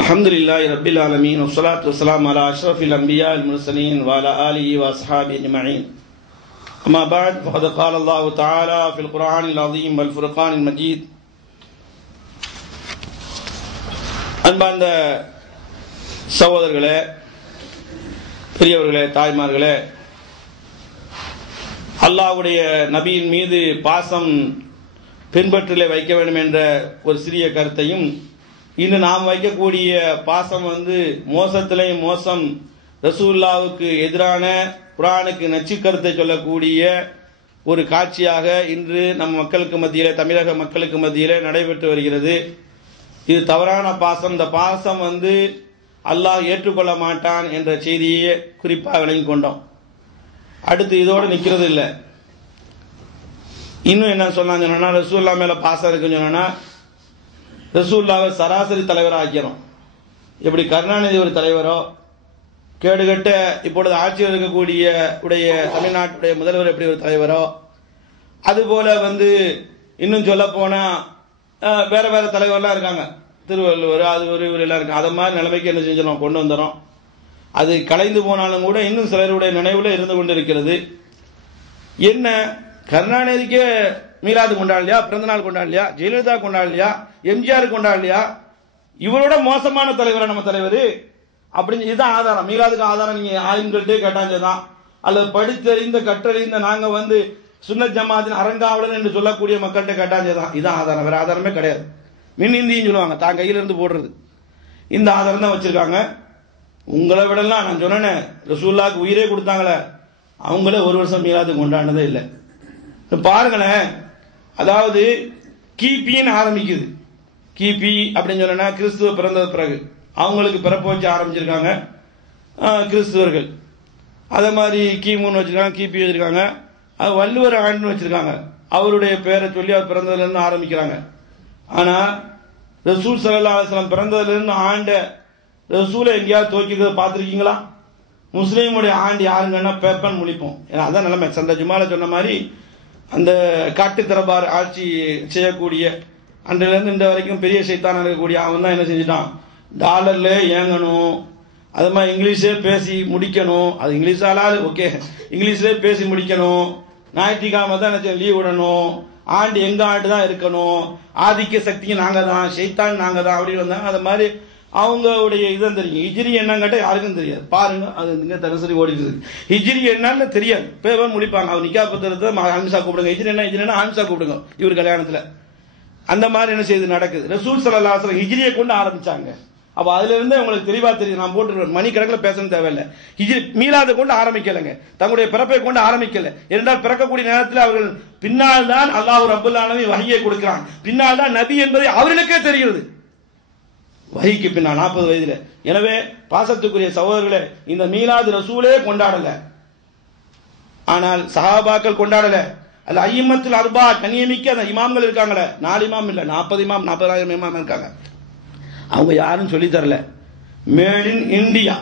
அல்ஹம்துலில்லாஹி ரப்பில் ஆலமீன் வஸ்ஸலாத்து வஸ்ஸலாமு அலா அஷ்ரஃபில் அன்பியா வல் முர்ஸலீன் வ அலா ஆலிஹி வ அஸ்ஹாபிஹி அஜ்மஈன். அம்மா பஅத், ஃபகத் கால அல்லாஹு தஆலா ஃபில் குர்ஆனில் அஸீம் வல் ஃபுர்கானில் மஜீத். அன்பார்ந்த சகோதரர்களே, பெரியவர்களே, தாய்மார்களே, அல்லாஹ்வுடைய நபியின் மீது பாசம் பின்பற்றிலே வைக்க வேண்டும் என்ற ஒரு சிறிய கருத்தையும், இன்று நாம் வைக்கக்கூடிய பாசம் மோசத்திலேயும் மோசம், ரசூலுல்லாஹ்வுக்கு எதிரான குர்ஆனுக்கு நச்சு கருத்தை சொல்லக்கூடிய ஒரு காட்சியாக இன்று நம் மக்களுக்கு மத்தியிலே, தமிழக மக்களுக்கு மத்தியிலே நடைபெற்று வருகிறது. இது தவறான பாசம். இந்த பாசம் அல்லாஹ் ஏற்றுக்கொள்ள மாட்டான் என்ற செய்தியை குறிப்பாக விளங்கி கொண்டோம். அடுத்து இதோடு நிற்கிறது இல்லை. இன்னும் என்ன சொன்னாங்கன்னா, ரசூலுல்லாஹ் மேல பாசம் இருக்குன்னு சொன்னா ரசூலுல்லாஹ்வை சராசரி தலைவராக ஆக்கிறோம். எப்படி கருணாநிதி ஒரு தலைவரோ, கேடுகட்ட இப்பொழுது ஆட்சியில் இருக்கக்கூடிய தமிழ்நாட்டுடைய முதல்வர் எப்படி ஒரு தலைவரோ, அதுபோல இன்னும் சொல்ல போனா வேற வேற தலைவர்லாம் இருக்காங்க, திருவள்ளுவர் அது ஒரு எல்லாம் இருக்கு. அதை மாதிரி நிலைமைக்கு என்ன செஞ்சிடும், கொண்டு வந்துடும். அது கலைந்து போனாலும் கூட இன்னும் சிலருடைய நினைவுல இருந்து கொண்டிருக்கிறது. என்ன கருணாநிதிக்கே மீலாது கொண்டாடலையா, பிறந்த நாள் கொண்டாடலையா, ஜெயலலிதா கொண்டாடலையா, எம்ஜிஆர் கொண்டாடலையா, இவரோட மோசமான தலைவரா நம்ம தலைவர் அப்படின்னு. இதுதான் ஆதாரம். மீலாதுக்கு ஆதாரம் நீங்க ஆளுங்கள்ட்டே கேட்டாஞ்சதான், அல்லது படித்தறிந்த கற்றறிந்த நாங்க வந்து சுன்னத் ஜமாத்தின் அரங்காவலன் என்று சொல்லக்கூடிய மக்கள்கிட்ட கேட்டாஞ்சதான். இதான் ஆதாரம், வேற ஆதாரமே கிடையாது. மின் இந்தின்னு சொல்லுவாங்க, தான் கையில இருந்து போடுறது. இந்த ஆதாரம் தான் வச்சிருக்காங்க. உங்களை விடலாம் நான் சொன்னேன், ரசூலுல்லாஹ்க்கு உயிரே கொடுத்தாங்களே, அவங்களே ஒரு வருஷம் மீலாது கொண்டாடினதே இல்லை. பாருங்களேன், அதாவது கிபின்னு ஆரம்பிக்குது. கிபி அப்படின்னு சொன்னா கிறிஸ்துவ பிறந்தது பிறகு அவங்களுக்கு பிறப்பு வச்சு ஆரம்பிச்சிருக்காங்க கிறிஸ்துவர்கள். அதே மாதிரி கிமுன்னு வச்சிருக்காங்க, கிபி வச்சிருக்காங்க. அது வள்ளுவர் ஆண்டுன்னு வச்சிருக்காங்க, அவருடைய பேரை சொல்லி அவர் பிறந்ததுல இருந்து ஆரம்பிக்கிறாங்க. ஆனா ரசூல் ஸல்லல்லாஹு அலைஹி வஸல்லம் பிறந்ததுல இருந்து ஆண்ட ரசூலை எங்கேயாவது துவக்கிறத பார்த்திருக்கீங்களா? முஸ்லீமுடைய ஆண்டு யாருங்கன்னா பேப்பன் முழிப்போம். ஏன்னா அதான் நிலைமை. சந்த ஜுமால சொன்ன மாதிரி அந்த காட்டு தரபார் ஆட்சி செய்யக்கூடிய அன்றிலிருந்து இந்த வரைக்கும் பெரிய சைத்தான் இருக்கக்கூடிய அவன் தான் என்ன செஞ்சுட்டான், டாலர்ல ஏங்கணும், அது மாதிரி இங்கிலீஷே பேசி முடிக்கணும். அது இங்கிலீஷாலாவது ஓகே, இங்கிலீஷ்லேயே பேசி முடிக்கணும். ஞாயிற்றுக்கிழமை தான் என்ன லீவ் விடணும், ஆண்டு எங்க ஆண்டு தான் இருக்கணும், ஆதிக்க சக்தியும் நாங்க தான், சைத்தான் நாங்க தான் அப்படின்னு வந்தாங்க. அது மாதிரி அவங்களுடைய இதுதான் தெரியும். ஹிஜ்ரி என்னன்னு கேட்டால் யாருக்கும் தெரியாது. பாருங்க, அது இங்க தினசரி ஓடிட்டு ஹிஜ்ரி என்னன்னு தெரியாது. பேர் முடிப்பாங்க, அவர் நிக்கா பத்திரத்தை ஹம்சா கூப்பிடுங்க, ஹிஜ்ரி என்ன ஹம்சா கூப்பிடுங்க இவர் கல்யாணத்துல. அந்த மாதிரி என்ன செய்து நடக்குது. ரசூல் ஸல்லல்லாஹு அலைஹி வஸல்லம் ஹிஜ்ரியை கொண்டு ஆரம்பிச்சாங்க. அப்ப அதுல இருந்து உங்களுக்கு தெளிவா தெரியும். நான் போட்டு மணி கணக்கில் பேசணும் தேவையில்லை. ஹிஜ்ரி மீலாதை கொண்டு ஆரம்பிக்கலைங்க, தங்களுடைய பிறப்பை கொண்டு ஆரம்பிக்கல. என்றால் பிறக்கக்கூடிய நேரத்தில் அவர்கள் பின்னால் தான் அல்லாஹ் ரப்பல் ஆலமீன் வஹியை கொடுக்கிறான், பின்னால் தான் நபி என்பதை அவர்களுக்கே தெரிகிறது, வஹிக்கு பின்னால் 40 வயதுல. எனவே பாசத்துக்குரிய சகோதரர்களே, இந்த மீலாது ரசூலே கொண்டாடல, ஆனால் சஹாபாக்கள் கொண்டாடல. அல்ல ஐயம்மத்தில் அர்பா கண்ணியமிக்க அந்த இமாம்கள் இருக்காங்களே, 4 இமாம் இல்ல 40 இமாம், 40,000 இமாம் இருக்காங்க. அவங்க யாரும் சொல்லி தரல, மேட் இன் இந்தியா.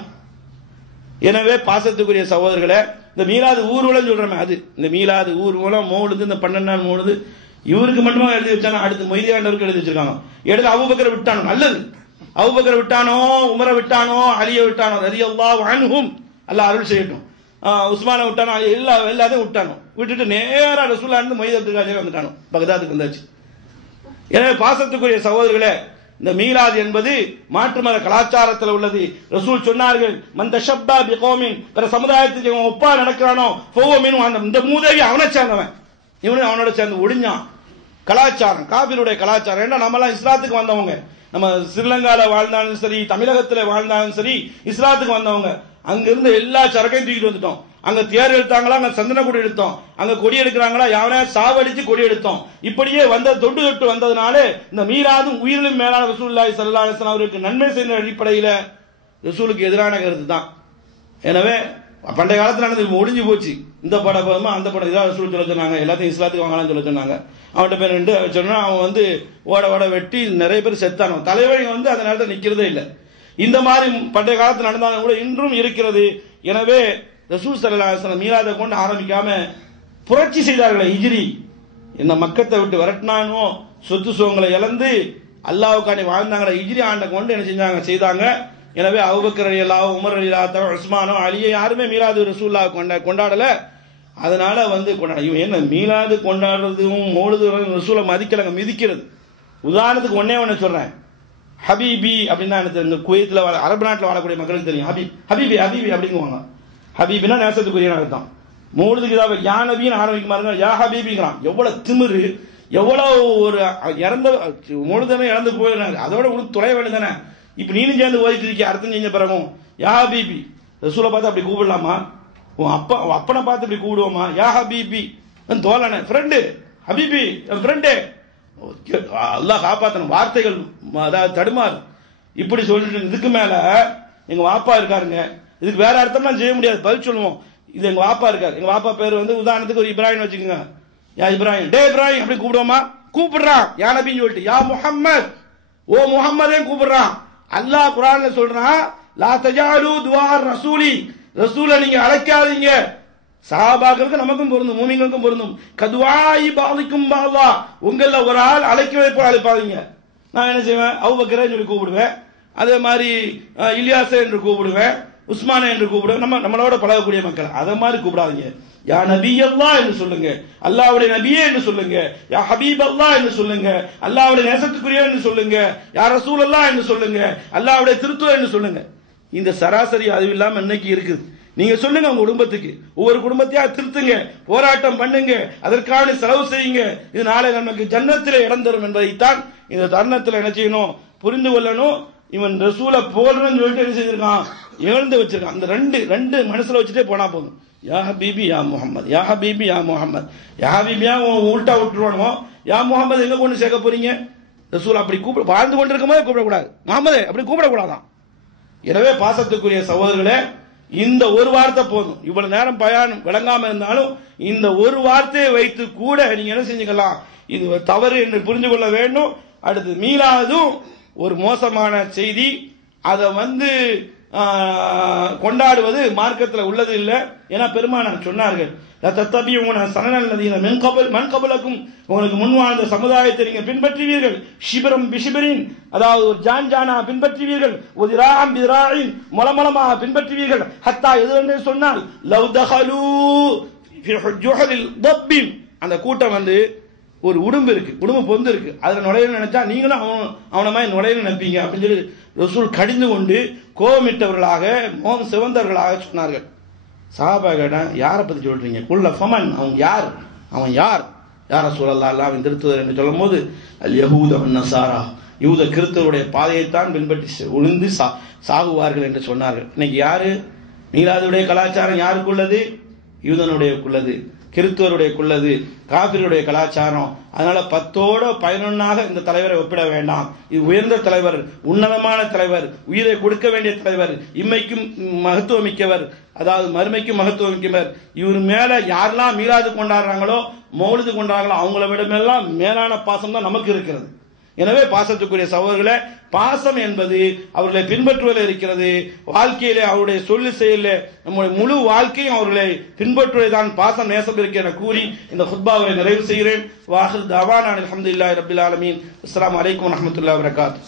எனவே பாசத்துக்குரிய சகோதரர்களே, இந்த மீலாது ஊர்வலம் சொல்றமே, அது இந்த மீலாது ஊர்வலம் மௌலுது, இந்த 12 நாள் மௌலுது இவருக்கு மட்டுமா எழுதி வச்சாங்க, அடுத்து மொய்தியாண்டவருக்கு எழுதி வச்சிருக்காங்க. எடுத்து அபூபக்கரை விட்டானோ, நல்லது, அபூபக்கரை விட்டானோ, உமரை விட்டானோ, அலியை விட்டானோ, ரலியல்லாஹு அன்ஹும், அல்லாஹ் அருள் செய்யட்டும், உஸ்மானை விட்டானோ, எல்லாத்தையும் விட்டானோ, விட்டுட்டு நேரா ரசூலுல்லாஹ் இருந்து மொய்து அப்துல் காதிர் வந்துட்டானோ, பகதாதுக்கு வந்தாச்சு. எனவே பாசத்துக்குரிய சகோதரர்களே, இந்த மீலாது என்பது மாற்று மத கலாச்சாரத்தில் உள்ளது. ரசூல் சொன்னார்கள், மன் தஷப்பா பிகௌமின், பிற சமுதாயத்துக்கு இவன் ஒப்பா நடக்கிறானோ ஃபஹுவ மின்ஹும், இந்த மூதேவி அவனை சேர்ந்தவன், இவனு அவனோட சேர்ந்து ஒடிஞ்சான். கலாச்சாரம் காபிருடைய கலாச்சாரம். ஏன்னா நம்ம எல்லாம் இஸ்லாத்துக்கு வந்தவங்க, நம்ம ஸ்ரீலங்கால வாழ்ந்தாலும் சரி, தமிழகத்தில் வாழ்ந்தாலும் சரி, இஸ்லாத்துக்கு வந்தவங்க. அங்க இருந்து எல்லா சரக்கையும் தூக்கிட்டு வந்துட்டோம். அங்க தேர் எடுத்தாங்களா, அங்க சந்தன கொடி எடுத்தோம், அங்க கொடி எடுக்கிறாங்களா, யாவனா சாவடிச்சு கொடி எடுத்தோம். இப்படியே வந்த தொட்டு தொட்டு வந்ததுனால இந்த மீலாதும் உயிரிலும் மேலான ரசூலுல்லாஹி ஸல்லல்லாஹு அலைஹி வஸல்லம் அவருக்கு நன்மை செய்த அடிப்படையில் ரசூலுக்கு எதிரான கருத்து தான். எனவே பண்டைய காலத்தில் நடந்து ஒடிஞ்சு போச்சு. இந்த படம் அந்த படம் இதான் ரசூல் சொல்ல சொன்னாங்க, எல்லாத்தையும் இஸ்லாத்துக்கு வாங்கலாம்னு சொல்ல சொன்னாங்க. அவன்கிட்ட பேர் 2 சொன்னா அவன் வந்து ஓட ஓட வெட்டி நிறைய பேர் செத்தானோ, தலைவலி வந்து அந்த நேரத்தில் நிக்கிறதே இல்லை. இந்த மாதிரி பண்டைய காலத்தில் நடந்தாலும் கூட இன்றும் இருக்கிறது. எனவே ரசூல் ஸல்லல்லாஹு அலைஹி வஸல்லம் மீலாதை கொண்டு ஆரம்பிக்காம புரட்சி செய்தார்களே, ஹிஜ்ரி என்ன மக்கத்தை விட்டு விரட்டினானோ, சொத்து சுகங்களை இழந்து அல்லாஹ்வுக்காண்டி வாழ்ந்தாங்களே, ஹிஜ்ரி ஆண்டை கொண்டு என்ன செய்தாங்க. எனவே அபூபக்கர் ரலியல்லாஹு, உமர் ரலியல்லாஹு, உஸ்மானோ, அலியை யாருமே மீலாது ரசூலுல்லாஹ் கொண்டாடல. அதனால வந்து என்ன மீலாது கொண்டாடுறதும் மௌலிது ரசூலை மதிக்கலங்க, மிதிக்கிறது. உதாரணத்துக்கு ஒண்ணே சொல்றேன், ஹபீபி அப்படின்னா எனக்கு குவைத்தில் அரபு நாட்டில் வாழக்கூடிய மக்களுக்கு தெரியும். ஹபீபி ஹபீபி அப்படிங்குவாங்க. ஹபீபினா நேசத்துக்குரிய அர்த்தம். மௌலிதுக்கு தான் யா நபின்னு ஆரம்பிக்குமாருங்க, யா ஹபீபிங்கிறான். எவ்வளவு திமிரு, எவ்வளவு ஒரு இறந்த மௌலிதமே இறந்து போயிடுறாங்க, அதோட உங்களுக்கு துறைய வேண்டியதானே. இப்ப நீனும் சேர்ந்து ஓதிட்டு இருக்க, அர்த்தம் செஞ்ச பிறகும் யா ஹபீபி. ரசூலை பார்த்து அப்படி கூப்பிடலாமா? அப்பனை பார்த்து இப்படி கூப்பிடுவோமா? யா ஹபீபி தோழனே, ஃப்ரெண்டு, ஹபீபி ஃப்ரெண்டு. அல்லாஹ் காப்பாத்தணும், வார்த்தைகள் அதாவது தடுமாறு. இப்படி சொல்லிட்டு இதுக்கு மேல எங்க வாப்பா இருக்காருங்க, இதுக்கு வேற அர்த்தம்லாம் செய்ய முடியாது, பதில் சொல்லுவோம். இது எங்க வாப்பா இருக்காரு, எங்க வாப்பா பேர் வந்து உதாரணத்துக்கு ஒரு இப்ராஹிம் வச்சுக்கோங்க. யா இப்ராஹிம், டே இப்ராஹிம் அப்படி கூப்பிடுவோமா? கூப்பிடுறான் யா நபின்னு சொல்லிட்டு, யா முஹம்மத், ஓ முஹம்மதே கூப்பிடுறான். அல்லாஹ் குர்ஆன்ல சொல்றான், லா தஜாலு துஆ ரசூலி, ரசூலை நீங்க அழைக்காதீங்க சஹாபாக்களுக்கு நமக்கும் பொருந்தும், மூமின்களுக்கும் பொருந்தும். கதுவாயி பாதிக்கும் பாவா, உங்கள ஒரு ஆள் அழைக்க வைப்ப அழைப்பாதீங்க. நான் என்ன செய்வேன், அபூபக்கரை சொல்லி கூப்பிடுவேன், அதே மாதிரி இலியாசை என்று கூப்பிடுவேன், உஸ்மானே என்று கூப்பிடுவேன். நம்மளோட பழகக்கூடிய மக்கள் அதை மாதிரி கூப்பிடாதீங்க. யா நபி அல்லாஹ் என்று சொல்லுங்க, அல்லாஹ்வுடைய நபியே என்று சொல்லுங்க, யா ஹபீப் அல்லாஹ் என்று சொல்லுங்க, அல்லாஹ்வுடைய நேசத்துக்குரிய என்று சொல்லுங்க, யா ரசூல் அல்லாஹ் என்று சொல்லுங்க, அல்லாஹ்வுடைய திருத்துவர் என்று சொல்லுங்க. இந்த சராசரி அறிவு இல்லாம இன்னைக்கு இருக்குது. நீங்க சொல்லுங்க உங்க குடும்பத்துக்கு, ஒவ்வொரு குடும்பத்தையா திருத்துங்க, போராட்டம் பண்ணுங்க, அதற்கான செலவு செய்யுங்க. இது நாளை நமக்கு ஜன்னத்திலே இடம் தரும் என்பதைத்தான் இந்த தருணத்தில் என்ன செய்யணும், புரிந்து கொள்ளணும். இவன் ரசூலை போடுறன்னு சொல்லிட்டு என்ன செஞ்சிருக்கான், எழுந்து வச்சிருக்கான். அந்த ரெண்டு மனசுல வச்சுட்டே போனா போதும். யா ஹபீபி யா முஹம்மது, யா ஹபீபி யா முஹம்மது. யா ஹபீபியா உள்டா விட்டுருவானோ, யா முஹம்மது எங்க கொண்டு சேர்க்க போறீங்க? ரசூல் அப்படி கூப்பிட வாழ்ந்து கொண்டிருக்கும் போதே கூப்பிடக்கூடாது, முஹம்மதே அப்படி கூப்பிடக்கூடாதான். எனவே பாசத்துக்குரிய சகோதரர்களே, இந்த ஒரு வார்த்தை போதும். இவ்வளவு நேரம் பயான் விளங்காம இருந்தாலும் இந்த ஒரு வார்த்தையை வைத்து கூட நீங்க என்ன செஞ்சுக்கலாம், இது தவறு என்று புரிந்து கொள்ள வேண்டும். அடுத்து மீளாதும் ஒரு மோசமான செய்தி, அதை கொண்டாடுவது மார்க்கத்தில் உள்ளது இல்லை. ஏன்னா பெருமானார் சொன்னார்கள், மண்கபலுக்கும் உங்களுக்கு முன் வாழ்ந்த சமுதாயத்தை நீங்கள் பின்பற்றுவீர்கள், ஷிபரம் பிஷிபரின், அதாவது ஒரு ஜானா பின்பற்றுவீர்கள், ஒரு இராம் பிராயின் மொலமொலமாக பின்பற்றுவீர்கள். ஹத்தா எது என்று சொன்னால் லவ் தஹலூ ஜுஹரில் தப்பின், அந்த கூட்டம் ஒரு உடும்பு இருக்கு, உடும்பு பொந்து இருக்கு, அதுல நுழையணும்னு நினைச்சா நீங்களும் அவன மாதிரி நுழையணும்னு நினைப்பீங்க அப்படின்னு சொல்லி ரசூல் கடிந்து கொண்டு கோபமிட்டவர்களாக மோகம் சிவந்தவர்களாக சொன்னார்கள். சஹாபா கேட்டான், யாரை பத்தி சொல்றீங்க? குல்ல ஃபமன், அவன் யார், அவன் யார்? யார சூழல்லா அல்லாஹ்வின் திருத்துவர் என்று சொல்லும் போது அல் யஹூத வன் நஸாரா, யூத கிறிஸ்தவருடைய பாதையைத்தான் பின்பற்றி உழுந்து சாகுவார்கள் என்று சொன்னார்கள். இன்னைக்கு யாரு மீலாதுடைய கலாச்சாரம் யாருக்குள்ளது? யூதனுடையக்குள்ளது, கிறிஸ்துவருடையக்குள்ளது, காபிருடைய கலாச்சாரம். அதனால 10ஓட 11ஆக இந்த தலைவரை ஒப்பிட வேண்டாம். இது உயர்ந்த தலைவர், உன்னதமான தலைவர், உயிரை கொடுக்க வேண்டிய தலைவர், இம்மைக்கும் மகத்துவமிக்கவர், அதாவது மறுமைக்கும் மகத்துவமிக்கவர். இவர் மேல யாரெல்லாம் மீளாது கொண்டாடுறாங்களோ, மௌலிது கொண்டாடுறாங்களோ, அவங்கள விடமெல்லாம் மேலான பாசம் தான் நமக்கு இருக்கிறது. எனவே பாசத்துக்குரிய சகோதரர்களே, பாசம் என்பது அவர்களை பின்பற்றுவதில் இருக்கிறது. வாழ்க்கையிலே அவருடைய சொல்லு செயல நம்முடைய முழு வாழ்க்கையும் அவர்களை பின்பற்றுவதுதான் பாசம், நேசம் இருக்கு என கூறி இந்த ஹுத்பாவை நிறைவு செய்கிறேன். வாஹிர் தவானா அல்ஹம்துலில்லாஹி ரப்பில் ஆலமீன். அஸ்ஸலாமு அலைக்கும் வரஹ்மத்துல்லாஹி வபரகாத்துஹு.